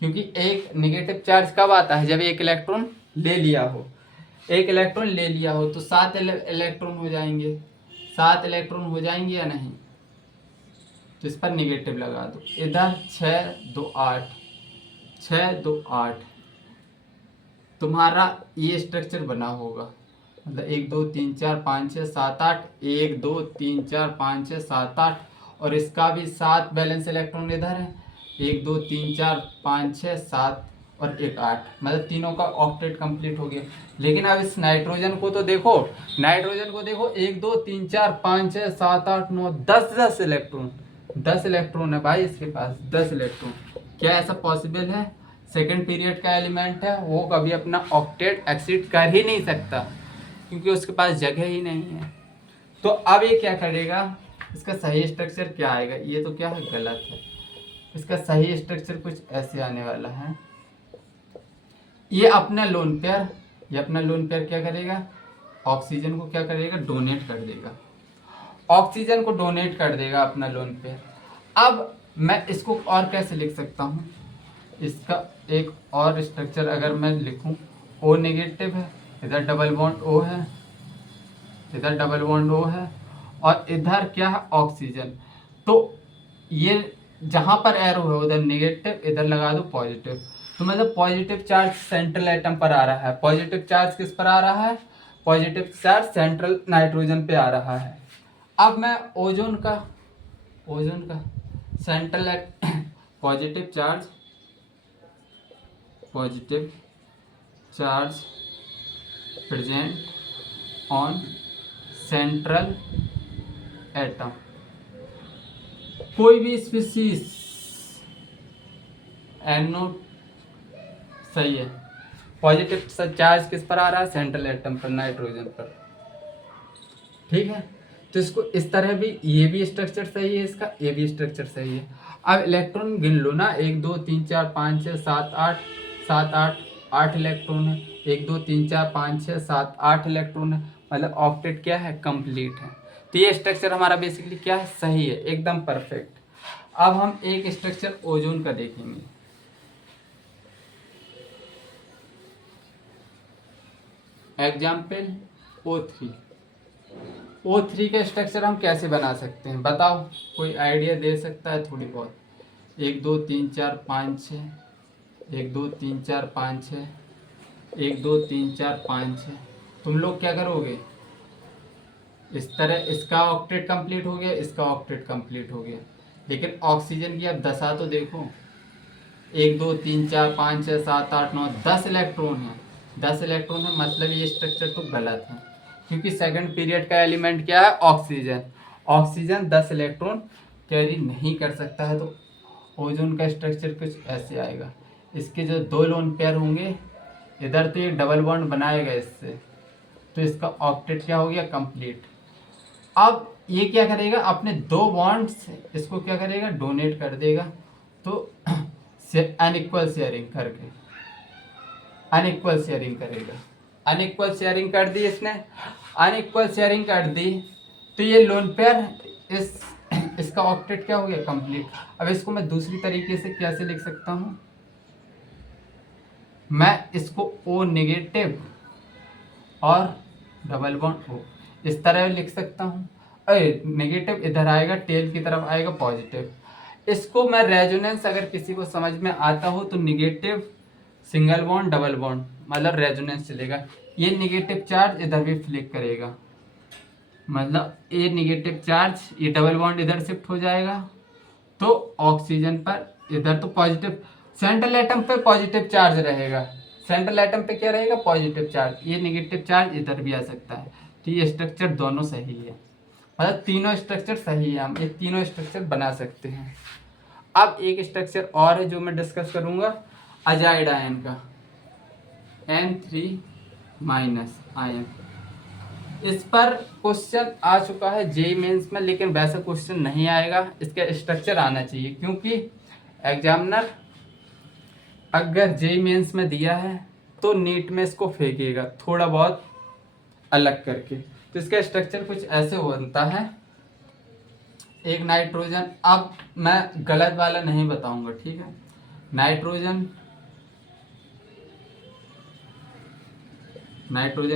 क्योंकि एक नेगेटिव चार्ज कब आता है, जब एक इलेक्ट्रॉन ले लिया हो, एक इलेक्ट्रॉन ले लिया हो तो 7 इलेक्ट्रॉन हो जाएंगे, 7 इलेक्ट्रॉन हो जाएंगे या नहीं, तो इस पर नेगेटिव लगा दो। इधर 6 2 8, 6 2 8 तुम्हारा ये स्ट्रक्चर बना होगा, मतलब 1 2 3 4 5 6 7 8, 1 2 3 4 5 6 7 8, और इसका भी 7 बैलेंस इलेक्ट्रॉन इधर है, 1 2 3 4 5 6 7 और 1 8, मतलब तीनों का ऑक्टेट कंप्लीट हो गया। लेकिन अब इस नाइट्रोजन को तो देखो, नाइट्रोजन को देखो, 1 2 3 4 5 6 7 8 9 10 इलेक्ट्रॉन, 10 इलेक्ट्रॉन है भाई इसके पास, 10 इलेक्ट्रॉन। क्या ऐसा पॉसिबल है? सेकंड पीरियड का एलिमेंट है, वो कभी अपना ऑक्टेट एक्सीड कर ही नहीं सकता, क्योंकि उसके पास जगह ही नहीं है। तो अब ये क्या करेगा, इसका सही स्ट्रक्चर क्या आएगा, ये तो क्या है, गलत है। इसका सही स्ट्रक्चर कुछ ऐसे आने वाला है, ये अपना लोन पेयर क्या करेगा, ऑक्सीजन को क्या करेगा, डोनेट कर देगा, ऑक्सीजन को डोनेट कर देगा अपना लोन पेयर। अब मैं इसको और कैसे लिख सकता हूँ, इसका एक और स्ट्रक्चर अगर मैं लिखूँ, ओ नेगेटिव है, इधर डबल बॉन्ड ओ है, इधर डबल बॉन्ड ओ है, और इधर क्या है, ऑक्सीजन। तो ये जहाँ पर एरो है उधर नेगेटिव, इधर लगा दो पॉजिटिव, तो मतलब पॉजिटिव चार्ज सेंट्रल एटम पर आ रहा है। पॉजिटिव चार्ज किस पर आ रहा है, पॉजिटिव चार्ज सेंट्रल नाइट्रोजन पे आ रहा है। अब मैं ओजोन का central positive charge present on central atom, कोई भी स्पीसीज NO सही है, पॉजिटिव चार्ज किस पर आ रहा है, सेंट्रल एटम पर, नाइट्रोजन पर, ठीक है। तो इसको इस तरह भी, ये भी स्ट्रक्चर सही है इसका, ये भी स्ट्रक्चर सही है। अब इलेक्ट्रॉन गिन लो ना, 1 2 3 4 5 6 7 8, 7 8 8 इलेक्ट्रॉन है, 1 2 3 4 5 6 7 8 इलेक्ट्रॉन है, मतलब ऑक्टेट क्या है, कंप्लीट है। तो ये स्ट्रक्चर हमारा बेसिकली क्या है, सही है, एकदम परफेक्ट। अब हम एक स्ट्रक्चर ओजोन का देखेंगे। एग्जाम्पल O3, O3 का स्ट्रक्चर हम कैसे बना सकते हैं बताओ, कोई आइडिया दे सकता है थोड़ी बहुत। 1 2 3 4 5 6, 1 2 3 4 5 6, 1 2 3 4 5 6, तुम लोग क्या करोगे, इस तरह इसका ऑक्टेट कंप्लीट हो गया, इसका ऑक्टेट कंप्लीट हो गया, लेकिन ऑक्सीजन की अब दशा तो देखो, 1 2 3 4 5 6 7 8 9 10 इलेक्ट्रॉन है, 10 इलेक्ट्रॉन है, मतलब ये स्ट्रक्चर तो गलत है, क्योंकि सेकंड पीरियड का एलिमेंट क्या है, ऑक्सीजन। ऑक्सीजन 10 इलेक्ट्रॉन कैरी नहीं कर सकता है, तो ओजोन का स्ट्रक्चर कुछ ऐसे आएगा। इसके जो 2 लोन पेयर होंगे, इधर तो ये डबल बॉन्ड बनाएगा इससे, तो इसका ऑक्टेट क्या हो गया, कंप्लीट। अब ये क्या करेगा, अपने 2 बॉन्ड्स इसको क्या करेगा, डोनेट कर देगा, तो अनइक्वल शेयरिंग करके, अनइक्वल शेयरिंग करेगा, अनइक्वल शेयरिंग कर दी इसने, अनइक्वल शेयरिंग कर दी, तो ये लोन पेयर इसका ऑक्टेट क्या हो गया, कंप्लीट। अब इसको मैं दूसरी तरीके से कैसे लिख सकता हूँ, मैं इसको O नेगेटिव और डबल बॉन्ड O इस तरह लिख सकता हूँ। नेगेटिव इधर आएगा, टेल की तरफ आएगा पॉजिटिव। इसको मैं रेजोनेंस, अगर किसी को समझ में आता हो तो negative single bond double bond, मतलब रेजोनेंस चलेगा। ये नेगेटिव चार्ज इधर भी फ्लिक करेगा, मतलब ये नेगेटिव चार्ज, ये डबल बॉन्ड इधर शिफ्ट हो जाएगा, तो ऑक्सीजन पर इधर तो पॉजिटिव, सेंट्रल एटम पे पॉजिटिव चार्ज रहेगा, सेंट्रल एटम पे क्या रहेगा, पॉजिटिव चार्ज, ये नेगेटिव चार्ज इधर भी आ सकता है। तो ये स्ट्रक्चर दोनों सही है, मतलब तीनों स्ट्रक्चर सही है, हम ये तीनों स्ट्रक्चर बना सकते हैं। अब एक स्ट्रक्चर और है जो मैं डिस्कस करूंगा, अजाइड आयन का, N3- आयन। इस पर क्वेश्चन आ चुका है जेईई मेंस में, लेकिन वैसा क्वेश्चन नहीं आएगा, इसका स्ट्रक्चर आना चाहिए, क्योंकि एग्जामिनर अगर जेईई मेंस में दिया है तो नीट में इसको फेंकेगा थोड़ा बहुत अलग करके। तो इसका स्ट्रक्चर कुछ ऐसे बनता है, एक नाइट्रोजन, अब मैं गलत वाला नहीं बताऊंगा, ठीक है, नाइट्रोजन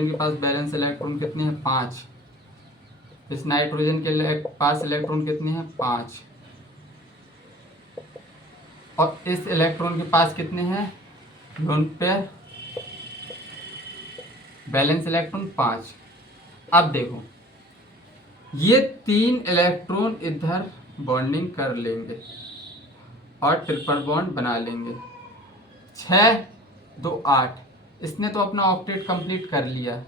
के पास बैलेंस इलेक्ट्रॉन कितने हैं? 5। इस नाइट्रोजन के पास इलेक्ट्रॉन कितने हैं? 5। और इस इलेक्ट्रॉन के पास कितने हैं? Lone pair balance electron 5। अब देखो, ये 3 इलेक्ट्रॉन इधर बॉन्डिंग कर लेंगे और ट्रिपल बॉन्ड बना लेंगे। 6 2 8, इसने तो अपना ऑक्टेट कंप्लीट कर लिया।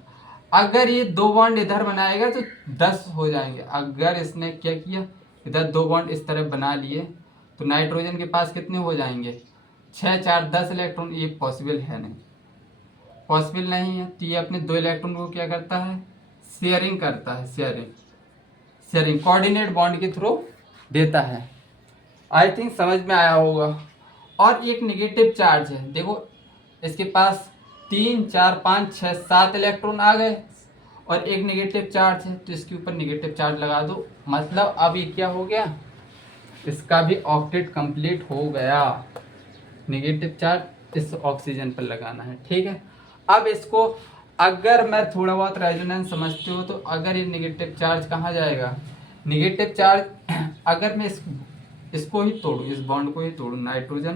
अगर ये 2 बॉन्ड इधर बनाएगा तो 10 हो जाएंगे। अगर इसने क्या किया, इधर 2 बॉन्ड इस तरह बना लिए तो नाइट्रोजन के पास कितने हो जाएंगे? 6 4 10 इलेक्ट्रॉन। ये पॉसिबल है नहीं, पॉसिबल नहीं है। तो ये अपने 2 इलेक्ट्रॉन को क्या करता है? शेयरिंग करता है, शेयरिंग कोऑर्डिनेट बॉन्ड के थ्रू देता है। आई थिंक समझ में आया होगा। और एक नेगेटिव चार्ज है, देखो इसके पास 3 4 5 6 7 इलेक्ट्रॉन आ गए और एक नेगेटिव चार्ज है, तो इसके ऊपर नेगेटिव चार्ज लगा दो। मतलब अब ये क्या हो गया? इसका भी ऑक्टेट कंप्लीट हो गया। नेगेटिव चार्ज इस ऑक्सीजन पर लगाना है, ठीक है। अब इसको अगर मैं थोड़ा बहुत रेजोनेंस समझते हो तो अगर ये नेगेटिव चार्ज कहाँ जाएगा? नेगेटिव चार्ज अगर मैं इसको ही तोड़ूँ, इस बॉन्ड को ही तोड़ूँ, nitrogen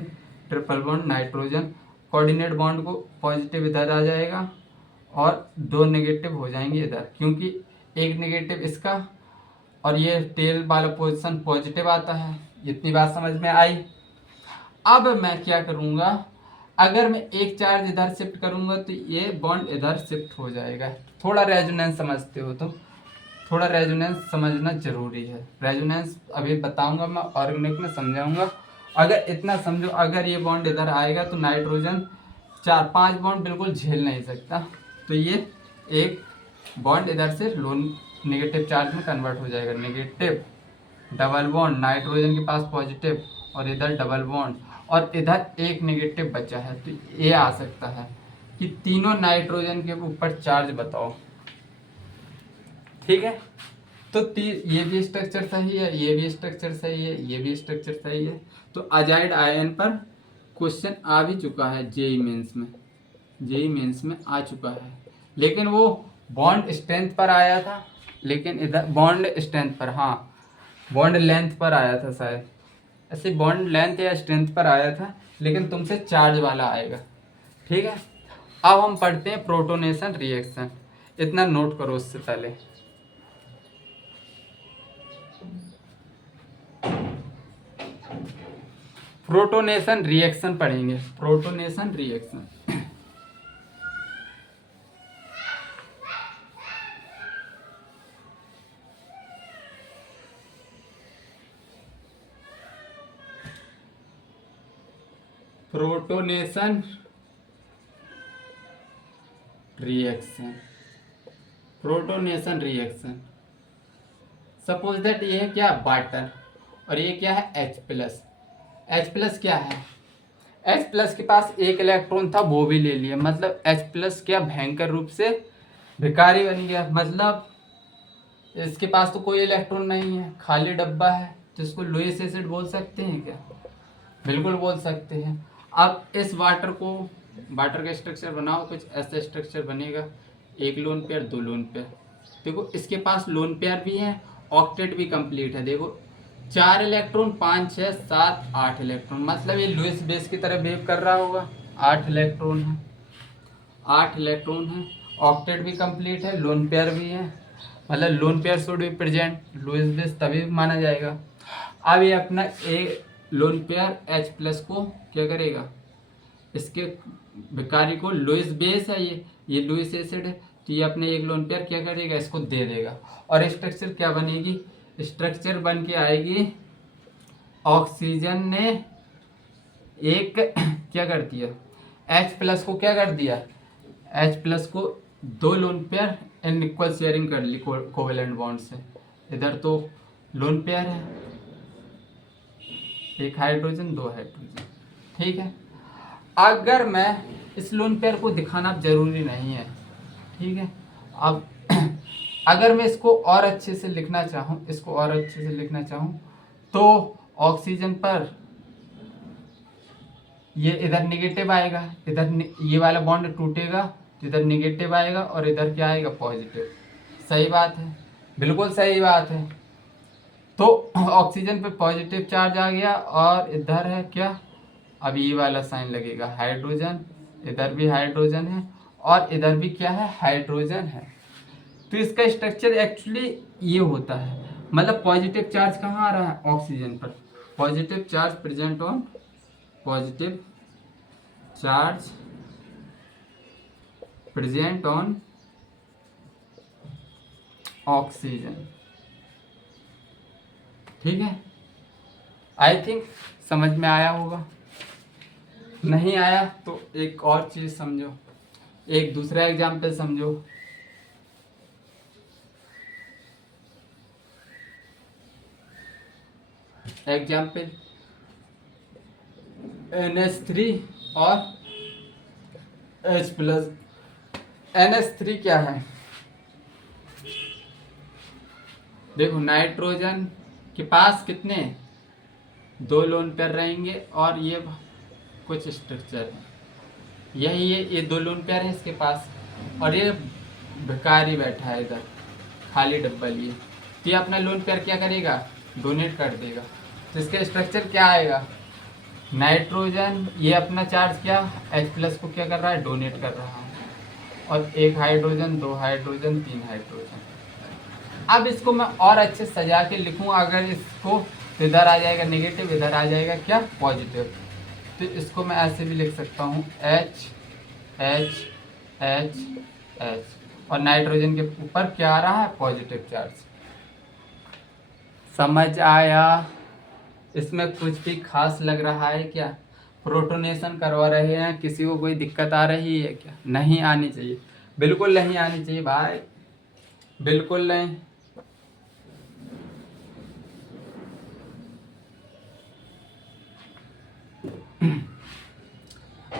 triple bond nitrogen, coordinate bond को पॉजिटिव इधर आ जाएगा और 2 नेगेटिव हो जाएंगे इधर, क्योंकि एक नेगेटिव इसका और ये टेल वाला पोजीशन पॉजिटिव आता है। इतनी बात समझ में आई। अब मैं क्या करूँगा, अगर मैं एक चार्ज इधर शिफ्ट करूँगा तो ये बॉन्ड इधर शिफ्ट हो जाएगा। थोड़ा रेजोनेंस समझते हो तो थोड़ा रेजोनेंस समझना जरूरी है। रेजोनेंस अभी बताऊंगा मैं, ऑर्गेनिक में समझाऊंगा। अगर इतना समझो, अगर ये बॉन्ड इधर आएगा तो नाइट्रोजन 4 5 बॉन्ड बिल्कुल झेल नहीं सकता, तो ये एक बॉन्ड इधर से लोन नेगेटिव चार्ज में कन्वर्ट हो जाएगा। नेगेटिव डबल बॉन्ड, नाइट्रोजन के पास पॉजिटिव और इधर डबल बॉन्ड और इधर एक नेगेटिव बचा है, तो ये आ सकता है कि तीनों नाइट्रोजन के ऊपर चार्ज बताओ, ठीक है। तो ये भी स्ट्रक्चर सही है, ये भी स्ट्रक्चर सही है, ये भी स्ट्रक्चर सही है। तो अजाइड आयन पर क्वेश्चन आ भी चुका है जेई मेंस में आ चुका है, लेकिन वो बॉन्ड स्ट्रेंथ पर आया था। लेकिन इधर बॉन्ड स्ट्रेंथ पर, हाँ बॉन्ड लेंथ पर आया था शायद, ऐसे बॉन्ड लेंथ या स्ट्रेंथ पर आया था, लेकिन तुमसे चार्ज वाला आएगा, ठीक है। अब हम पढ़ते हैं प्रोटोनेशन रिएक्शन। इतना नोट करो उससे पहले। प्रोटोनेशन रिएक्शन पढ़ेंगे, protonation reaction. Protonation reaction, protonation reaction. Suppose that ये है क्या? वाटर, और ये क्या है? H plus. H प्लस क्या है? H प्लस के पास एक इलेक्ट्रॉन था, वो भी ले लिया। मतलब H प्लस क्या भयंकर रूप से भिखारी बन गया। मतलब इसके पास तो कोई इलेक्ट्रॉन नहीं है, खाली डब्बा है। तो इसको लुईस एसिड बोल सकते हैं क्या? बिल्कुल बोल सकते हैं। अब इस वाटर का स्ट्रक्चर बनाओ, कुछ ऐसा स्ट्रक्चर बनेगा। एक लोन पेयर, 2 लोन पेयर। देखो इसके पास लोन पेयर भी है, ऑक्टेट भी कंप्लीट है। देखो 4 इलेक्ट्रॉन, 5 6 7 8 इलेक्ट्रॉन। मतलब ये लुईस बेस की तरह बिहेव कर रहा होगा। 8 इलेक्ट्रॉन है, 8 इलेक्ट्रॉन है, ऑक्टेट भी कंप्लीट है, लोन पेयर भी है। मतलब lone pair should be present, Lewis base तभी माना जाएगा। अब ये अपना एक लोन पेयर H प्लस को क्या करेगा? इसके भिखारी को, लुईस बेस है ये लुईस एसिड है, तो ये अपने एक लोन पेयर क्या करेगा? इसको दे देगा। और स्ट्रक्चर क्या बनेगी? स्ट्रक्चर बन के आएगी, ऑक्सीजन ने एक क्या कर दिया? H प्लस को क्या कर दिया? H प्लस को 2 lone pair in equal sharing कर ली कोवेलेंट बॉन्ड से। इधर तो लोन पेयर है, एक हाइड्रोजन 2 हाइड्रोजन, ठीक है। अगर मैं इस लोन पेयर को दिखाना जरूरी नहीं है, ठीक है। अब अगर मैं इसको और अच्छे से लिखना चाहूँ, तो ऑक्सीजन पर ये इधर निगेटिव आएगा, ये वाला बॉन्ड टूटेगा तो इधर निगेटिव आएगा और इधर क्या आएगा, पॉजिटिव। सही बात है, बिल्कुल सही बात है। तो ऑक्सीजन पे पॉजिटिव चार्ज आ गया और इधर है क्या, अब ये वाला साइन लगेगा हाइड्रोजन, इधर भी हाइड्रोजन है और इधर भी क्या है, हाइड्रोजन है। तो इसका स्ट्रक्चर एक्चुअली ये होता है, मतलब पॉजिटिव चार्ज कहाँ आ रहा है, ऑक्सीजन पर। Positive charge present on, positive charge present on oxygen. ठीक है, आई थिंक समझ में आया होगा। नहीं आया तो एक और चीज समझो, एक दूसरा एग्जाम्पल समझो। एग्जाम्पल NH3 और H+। NH3 क्या है, देखो नाइट्रोजन के पास कितने, 2 लोन पेयर रहेंगे और ये कुछ स्ट्रक्चर है, यही है, ये 2 लोन पेयर है इसके पास और ये भिखारी बैठा है इधर, खाली डब्बा लिए। तो ये अपना लोन पेयर क्या करेगा, डोनेट कर देगा। तो इसका स्ट्रक्चर क्या आएगा, नाइट्रोजन ये अपना चार्ज क्या H+ को क्या कर रहा है, डोनेट कर रहा है, और 1 हाइड्रोजन 2 हाइड्रोजन 3 हाइड्रोजन। अब इसको मैं और अच्छे सजा के लिखूँ, अगर इसको इधर आ जाएगा नेगेटिव, इधर आ जाएगा क्या, पॉजिटिव। तो इसको मैं ऐसे भी लिख सकता हूँ H H H H, और नाइट्रोजन के ऊपर क्या आ रहा है, पॉजिटिव चार्ज। समझ आया, इसमें कुछ भी खास लग रहा है क्या, प्रोटोनेशन करवा रहे हैं, किसी को कोई दिक्कत आ रही है क्या, नहीं आनी चाहिए, बिल्कुल नहीं आनी चाहिए भाई, बिल्कुल नहीं।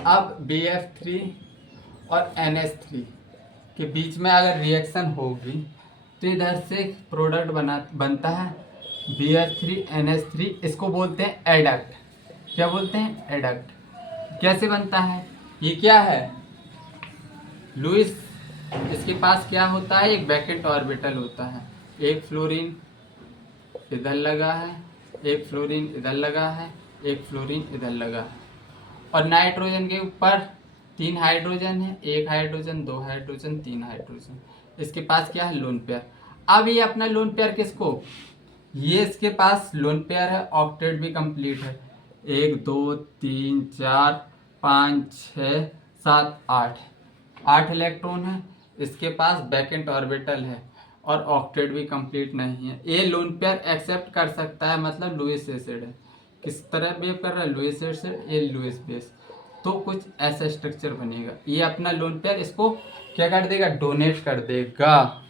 अब BF3 और NH3 के बीच में अगर रिएक्शन होगी तो इधर से प्रोडक्ट बनता है BF3NH3, इसको बोलते हैं एडक्ट। क्या बोलते हैं, एडक्ट। कैसे बनता है, ये क्या है, लुईस, इसके पास क्या होता है, एक वैकेंट ऑर्बिटल होता है, एक फ्लोरीन इधर लगा है, एक फ्लोरीन इधर लगा है, एक फ्लोरीन इधर लगा है, और नाइट्रोजन के ऊपर 3 हाइड्रोजन है, 1 हाइड्रोजन 2 हाइड्रोजन 3 हाइड्रोजन। इसके पास क्या है, लोन पेयर। अब ये अपना लोन पेयर किसको, ये इसके पास लोन पेयर है, ऑक्टेट भी कंप्लीट है, 1 2 3 4 5 6 7 8 इलेक्ट्रॉन है, इसके पास वैकेंट ऑर्बिटल है और ऑक्टेट भी कंप्लीट नहीं है। ये लोन पेयर एक्सेप्ट कर सकता है, मतलब लुईस एसिड है। किस तरह बिहेव कर रहा है, लुईस एसिड, ये लुईस बेस। तो कुछ ऐसा स्ट्रक्चर बनेगा, ये अपना लोन पेयर इसको क्या कर देगा, डोनेट कर देगा।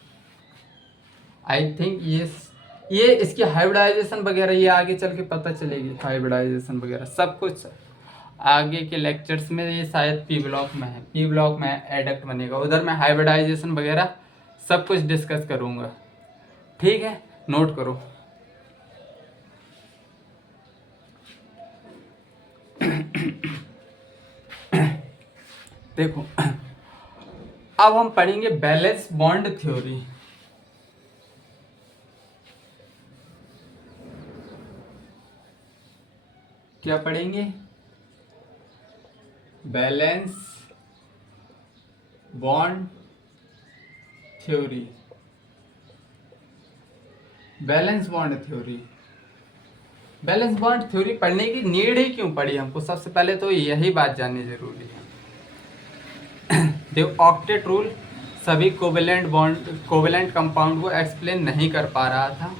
आई थिंक ये इसकी हाइब्रिडाइजेशन वगैरह ये आगे चल के पता चलेगी, हाइब्रिडाइजेशन वगैरह सब कुछ आगे के लेक्चर्स में। ये शायद P ब्लॉक में है, P ब्लॉक में एडक्ट बनेगा, उधर मैं हाइब्रिडाइजेशन वगैरह सब कुछ डिस्कस करूँगा। ठीक है, नोट करो। देखो अब हम पढ़ेंगे बैलेंस बॉन्ड थ्योरी। क्या पढ़ेंगे, valence bond theory. Valence bond theory, valence bond theory पढ़ने की नीड ही क्यों पड़ी हमको, सबसे पहले तो यही बात जाननी जरूरी है। देखो ऑक्टेट रूल सभी कोवेलेंट कंपाउंड को एक्सप्लेन नहीं कर पा रहा था,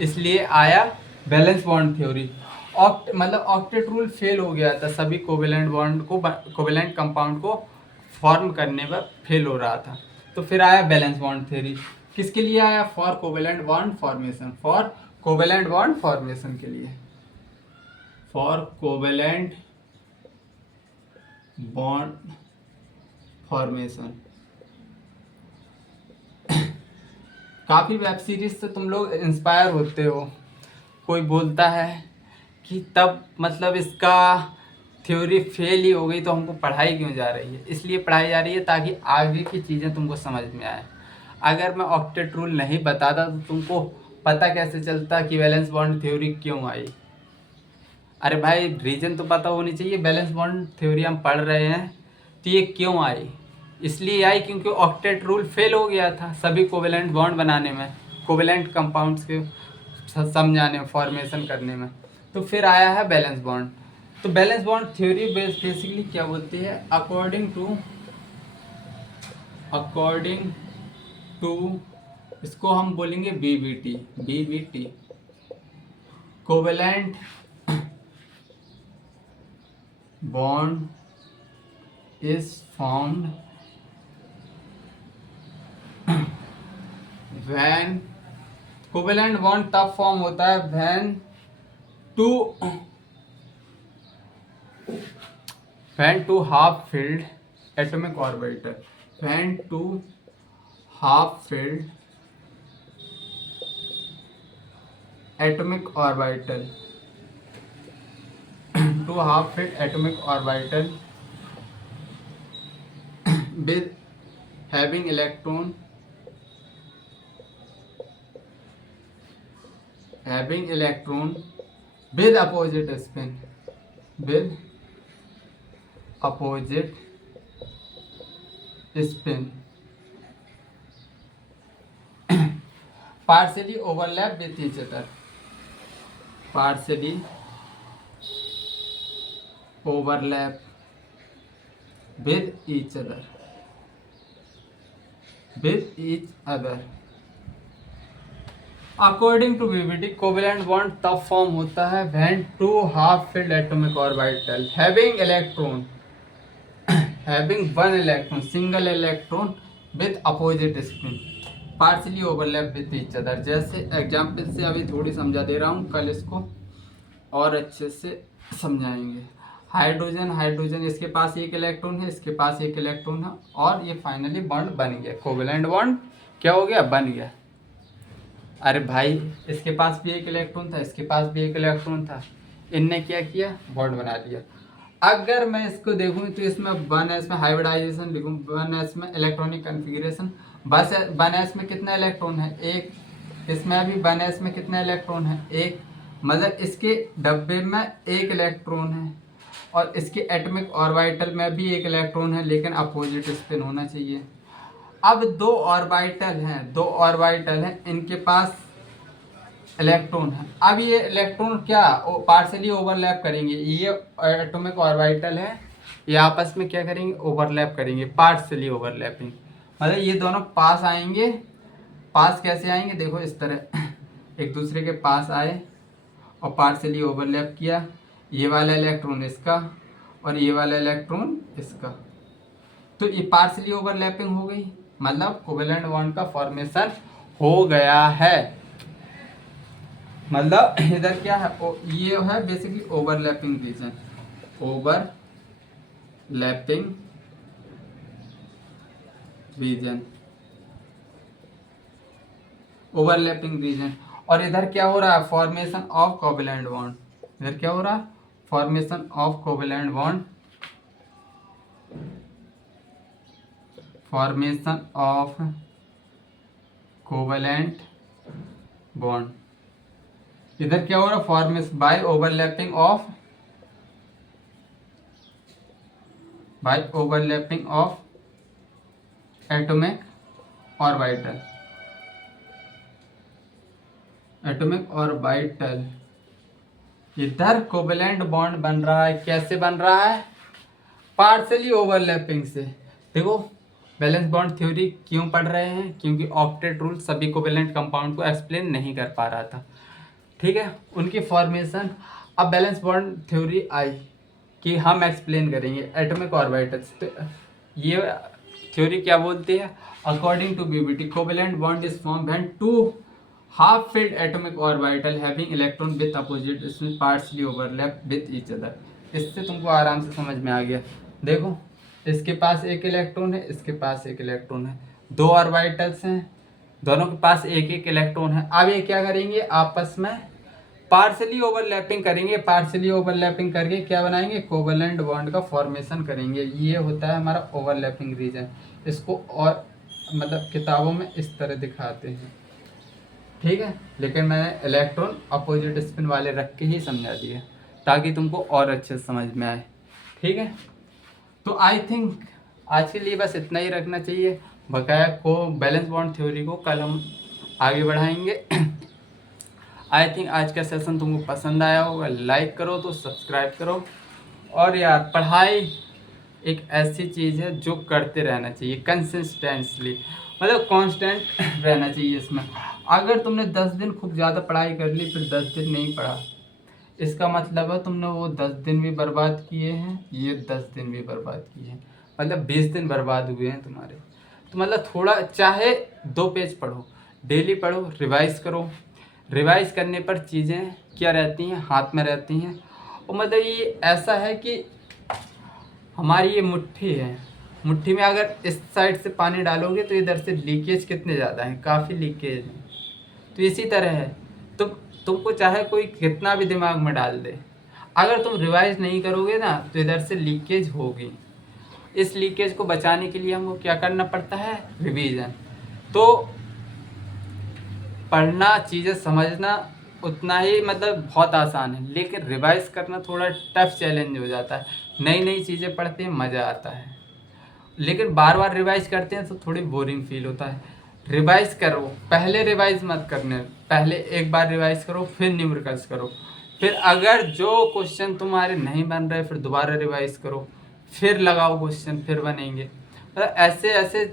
इसलिए आया बैलेंस बॉन्ड थ्योरी। मतलब ऑक्टेट रूल फेल हो गया था, सभी कोवेलेंट कंपाउंड को फॉर्म करने पर फेल हो रहा था, तो फिर आया बैलेंस बॉन्ड थ्योरी। किसके लिए आया, for covalent bond formation, for covalent bond formation के लिए, फॉर कोवेलेंट बॉन्ड फॉर्मेशन। काफ़ी वेब सीरीज से तुम लोग इंस्पायर होते हो, कोई बोलता है कि तब मतलब इसका थ्योरी फेल ही हो गई तो हमको पढ़ाई क्यों जा रही है? इसलिए पढ़ाई जा रही है ताकि आगे की चीज़ें तुमको समझ में आए। अगर मैं ऑक्टेट रूल नहीं बताता तो तुमको पता कैसे चलता कि वैलेंस बॉन्ड थ्योरी क्यों आई? अरे भाई रीज़न तो पता होनी चाहिए, बैलेंस बॉन्ड थ्योरी हम पढ़ रहे हैं तो ये क्यों आई? इसलिए आई क्योंकि ऑक्टेट रूल फेल हो गया था सभी कोवेलेंट बॉन्ड बनाने में, कोवेलेंट कंपाउंड्स के समझाने में, फॉर्मेशन करने में। तो फिर आया है बैलेंस बॉन्ड। तो बैलेंस बॉन्ड थ्योरी बेसिकली क्या बोलती है? अकॉर्डिंग टू इसको हम बोलेंगे BBT, covalent bond is formed when covalent bond तब फॉर्म होता है when two half filled atomic orbital, when two half filled atomic orbital two half filled atomic orbital with having electron with opposite spin, partially overlap with each other, according to VBT covalent bond तब form होता है when two half filled atomic orbital having one electron single electron with opposite spin partially overlap with each other. जैसे example से अभी थोड़ी समझा दे रहा हूँ, कल इसको और अच्छे से समझाएंगे। हाइड्रोजन इसके पास एक इलेक्ट्रॉन है, इसके पास एक इलेक्ट्रॉन है और ये फाइनली बॉन्ड बन गया, कोवेलेंट बॉन्ड क्या हो गया? बन गया। अरे भाई इसके पास भी एक इलेक्ट्रॉन था, इसके पास भी एक इलेक्ट्रॉन था, इनने क्या किया? बॉन्ड बना लिया। अगर मैं इसको देखूँ तो इसमें 1s में हाइब्रिडाइजेशन लिखूँ, 1s में इलेक्ट्रॉनिक कन्फिग्रेशन, बस 1s में कितना इलेक्ट्रॉन है? एक। इसमें भी 1s में कितना इलेक्ट्रॉन है? एक। मतलब इसके डब्बे में एक इलेक्ट्रॉन है और इसके एटॉमिक ऑर्बिटल में भी एक इलेक्ट्रॉन है, लेकिन अपोजिट स्पिन होना चाहिए। अब दो ऑर्बिटल हैं, इनके पास इलेक्ट्रॉन है। अब ये इलेक्ट्रॉन क्या पार्शली ओवरलैप करेंगे, ये एटॉमिक ऑर्बिटल है, ये आपस में क्या करेंगे? ओवरलैप करेंगे, पार्शली ओवरलैपिंग। मतलब ये दोनों पास आएंगे। पास कैसे आएंगे? देखो इस तरह एक दूसरे के पास आए और पार्शली ओवरलैप किया, ये वाला इलेक्ट्रॉन इसका और ये वाला इलेक्ट्रॉन इसका, तो ये पार्शली ओवरलैपिंग हो गई, मतलब कोवेलेंट बॉन्ड का फॉर्मेशन हो गया है। मतलब इधर क्या है? ये है basically overlapping region, overlapping region. और इधर क्या हो रहा है? Formation of covalent bond. इधर क्या हो रहा है? फॉर्मेशन ऑफ कोवेलेंट बॉन्ड, इधर क्या हो रहा है? Formation by overlapping of atomic orbital. इधर कोवेलेंट बॉन्ड बन रहा है, कैसे बन रहा है? पार्शली ओवरलैपिंग से। देखो बैलेंस बॉन्ड थ्योरी क्यों पढ़ रहे हैं? क्योंकि ऑक्टेट रूल सभी कोवेलेंट कंपाउंड को एक्सप्लेन नहीं कर पा रहा था, ठीक है, उनकी फॉर्मेशन। अब बैलेंस बॉन्ड थ्योरी आई कि हम एक्सप्लेन करेंगे एटॉमिक ऑर्बिटल्स। तो ये थ्योरी क्या बोलती है? According to VBT covalent bond is form when two half filled atomic orbital having electron with opposite spin partially overlap with each other. इससे तुमको आराम से समझ में आ गया। देखो इसके पास एक इलेक्ट्रॉन है, इसके पास एक इलेक्ट्रॉन है, दो ऑर्बिटल्स हैं, दोनों के पास एक एक इलेक्ट्रॉन है। अब ये क्या करेंगे? आपस में पार्सली ओवरलैपिंग करेंगे, पार्सली ओवरलैपिंग करके क्या बनाएंगे, कोवलेंट बॉन्ड का फॉर्मेशन करेंगे। ये होता है हमारा ओवरलैपिंग रीजन। इसको और मतलब किताबों में इस तरह दिखाते हैं, ठीक है, लेकिन मैंने इलेक्ट्रॉन अपोजिट स्पिन वाले रख के ही समझा दिया ताकि तुमको और अच्छे से समझ में आए, ठीक है। तो आई थिंक आज के लिए बस इतना ही रखना चाहिए। बकाया को बैलेंस बॉन्ड थ्योरी को कल हम आगे बढ़ाएंगे। आई थिंक आज का सेशन तुमको पसंद आया होगा। लाइक करो तो सब्सक्राइब करो। और यार पढ़ाई एक ऐसी चीज़ है जो करते रहना चाहिए कंसिस्टेंटली, मतलब कांस्टेंट रहना चाहिए इसमें। अगर तुमने 10 दिन खूब ज़्यादा पढ़ाई कर ली फिर 10 दिन नहीं पढ़ा, इसका मतलब है तुमने वो 10 दिन भी बर्बाद किए हैं, ये 10 दिन भी बर्बाद किए हैं, मतलब 20 दिन बर्बाद हुए हैं तुम्हारे। तो मतलब थोड़ा चाहे 2 पेज पढ़ो, डेली पढ़ो, रिवाइज करो। रिवाइज करने पर चीज़ें क्या रहती हैं, हाथ में रहती हैं। और मतलब ये ऐसा है कि हमारी ये मुट्ठी है, मुट्ठी में अगर इस साइड से पानी डालोगे तो इधर से लीकेज कितने ज़्यादा हैं, काफ़ी लीकेज हैं। तो इसी तरह है, तुमको चाहे कोई कितना भी दिमाग में डाल दे, अगर तुम रिवाइज नहीं करोगे ना तो इधर से लीकेज होगी। इस लीकेज को बचाने के लिए हमको क्या करना पड़ता है, रिवीजन। तो पढ़ना, चीज़ें समझना उतना ही मतलब बहुत आसान है, लेकिन रिवाइज करना थोड़ा टफ चैलेंज हो जाता है। नई नई चीज़ें पढ़ते हैं, मज़ा आता है, लेकिन बार बार रिवाइज करते हैं तो थोड़ी बोरिंग फील होता है। रिवाइज करो, पहले रिवाइज मत करने, पहले एक बार रिवाइज करो फिर न्यूमेरिकल्स करो, फिर अगर जो क्वेश्चन तुम्हारे नहीं बन रहे फिर दोबारा रिवाइज करो, फिर लगाओ क्वेश्चन, फिर बनेंगे। मतलब ऐसे ऐसे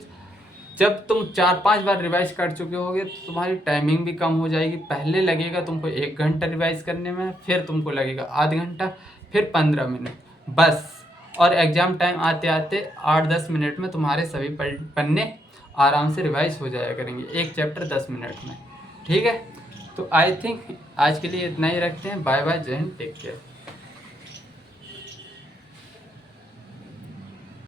जब तुम 4-5 बार रिवाइज कर चुके होगे तो तुम्हारी टाइमिंग भी कम हो जाएगी। पहले लगेगा तुमको 1 घंटा रिवाइज करने में, फिर तुमको लगेगा आधा घंटा, फिर 15 मिनट बस। और एग्ज़ाम टाइम आते आते 8-10 मिनट में तुम्हारे सभी पन्ने आराम से रिवाइज हो जाया करेंगे, एक चैप्टर 10 मिनट में, ठीक है। तो आई थिंक आज के लिए इतना ही रखते हैं। बाय बाय, जय हिंद, टेक केयर।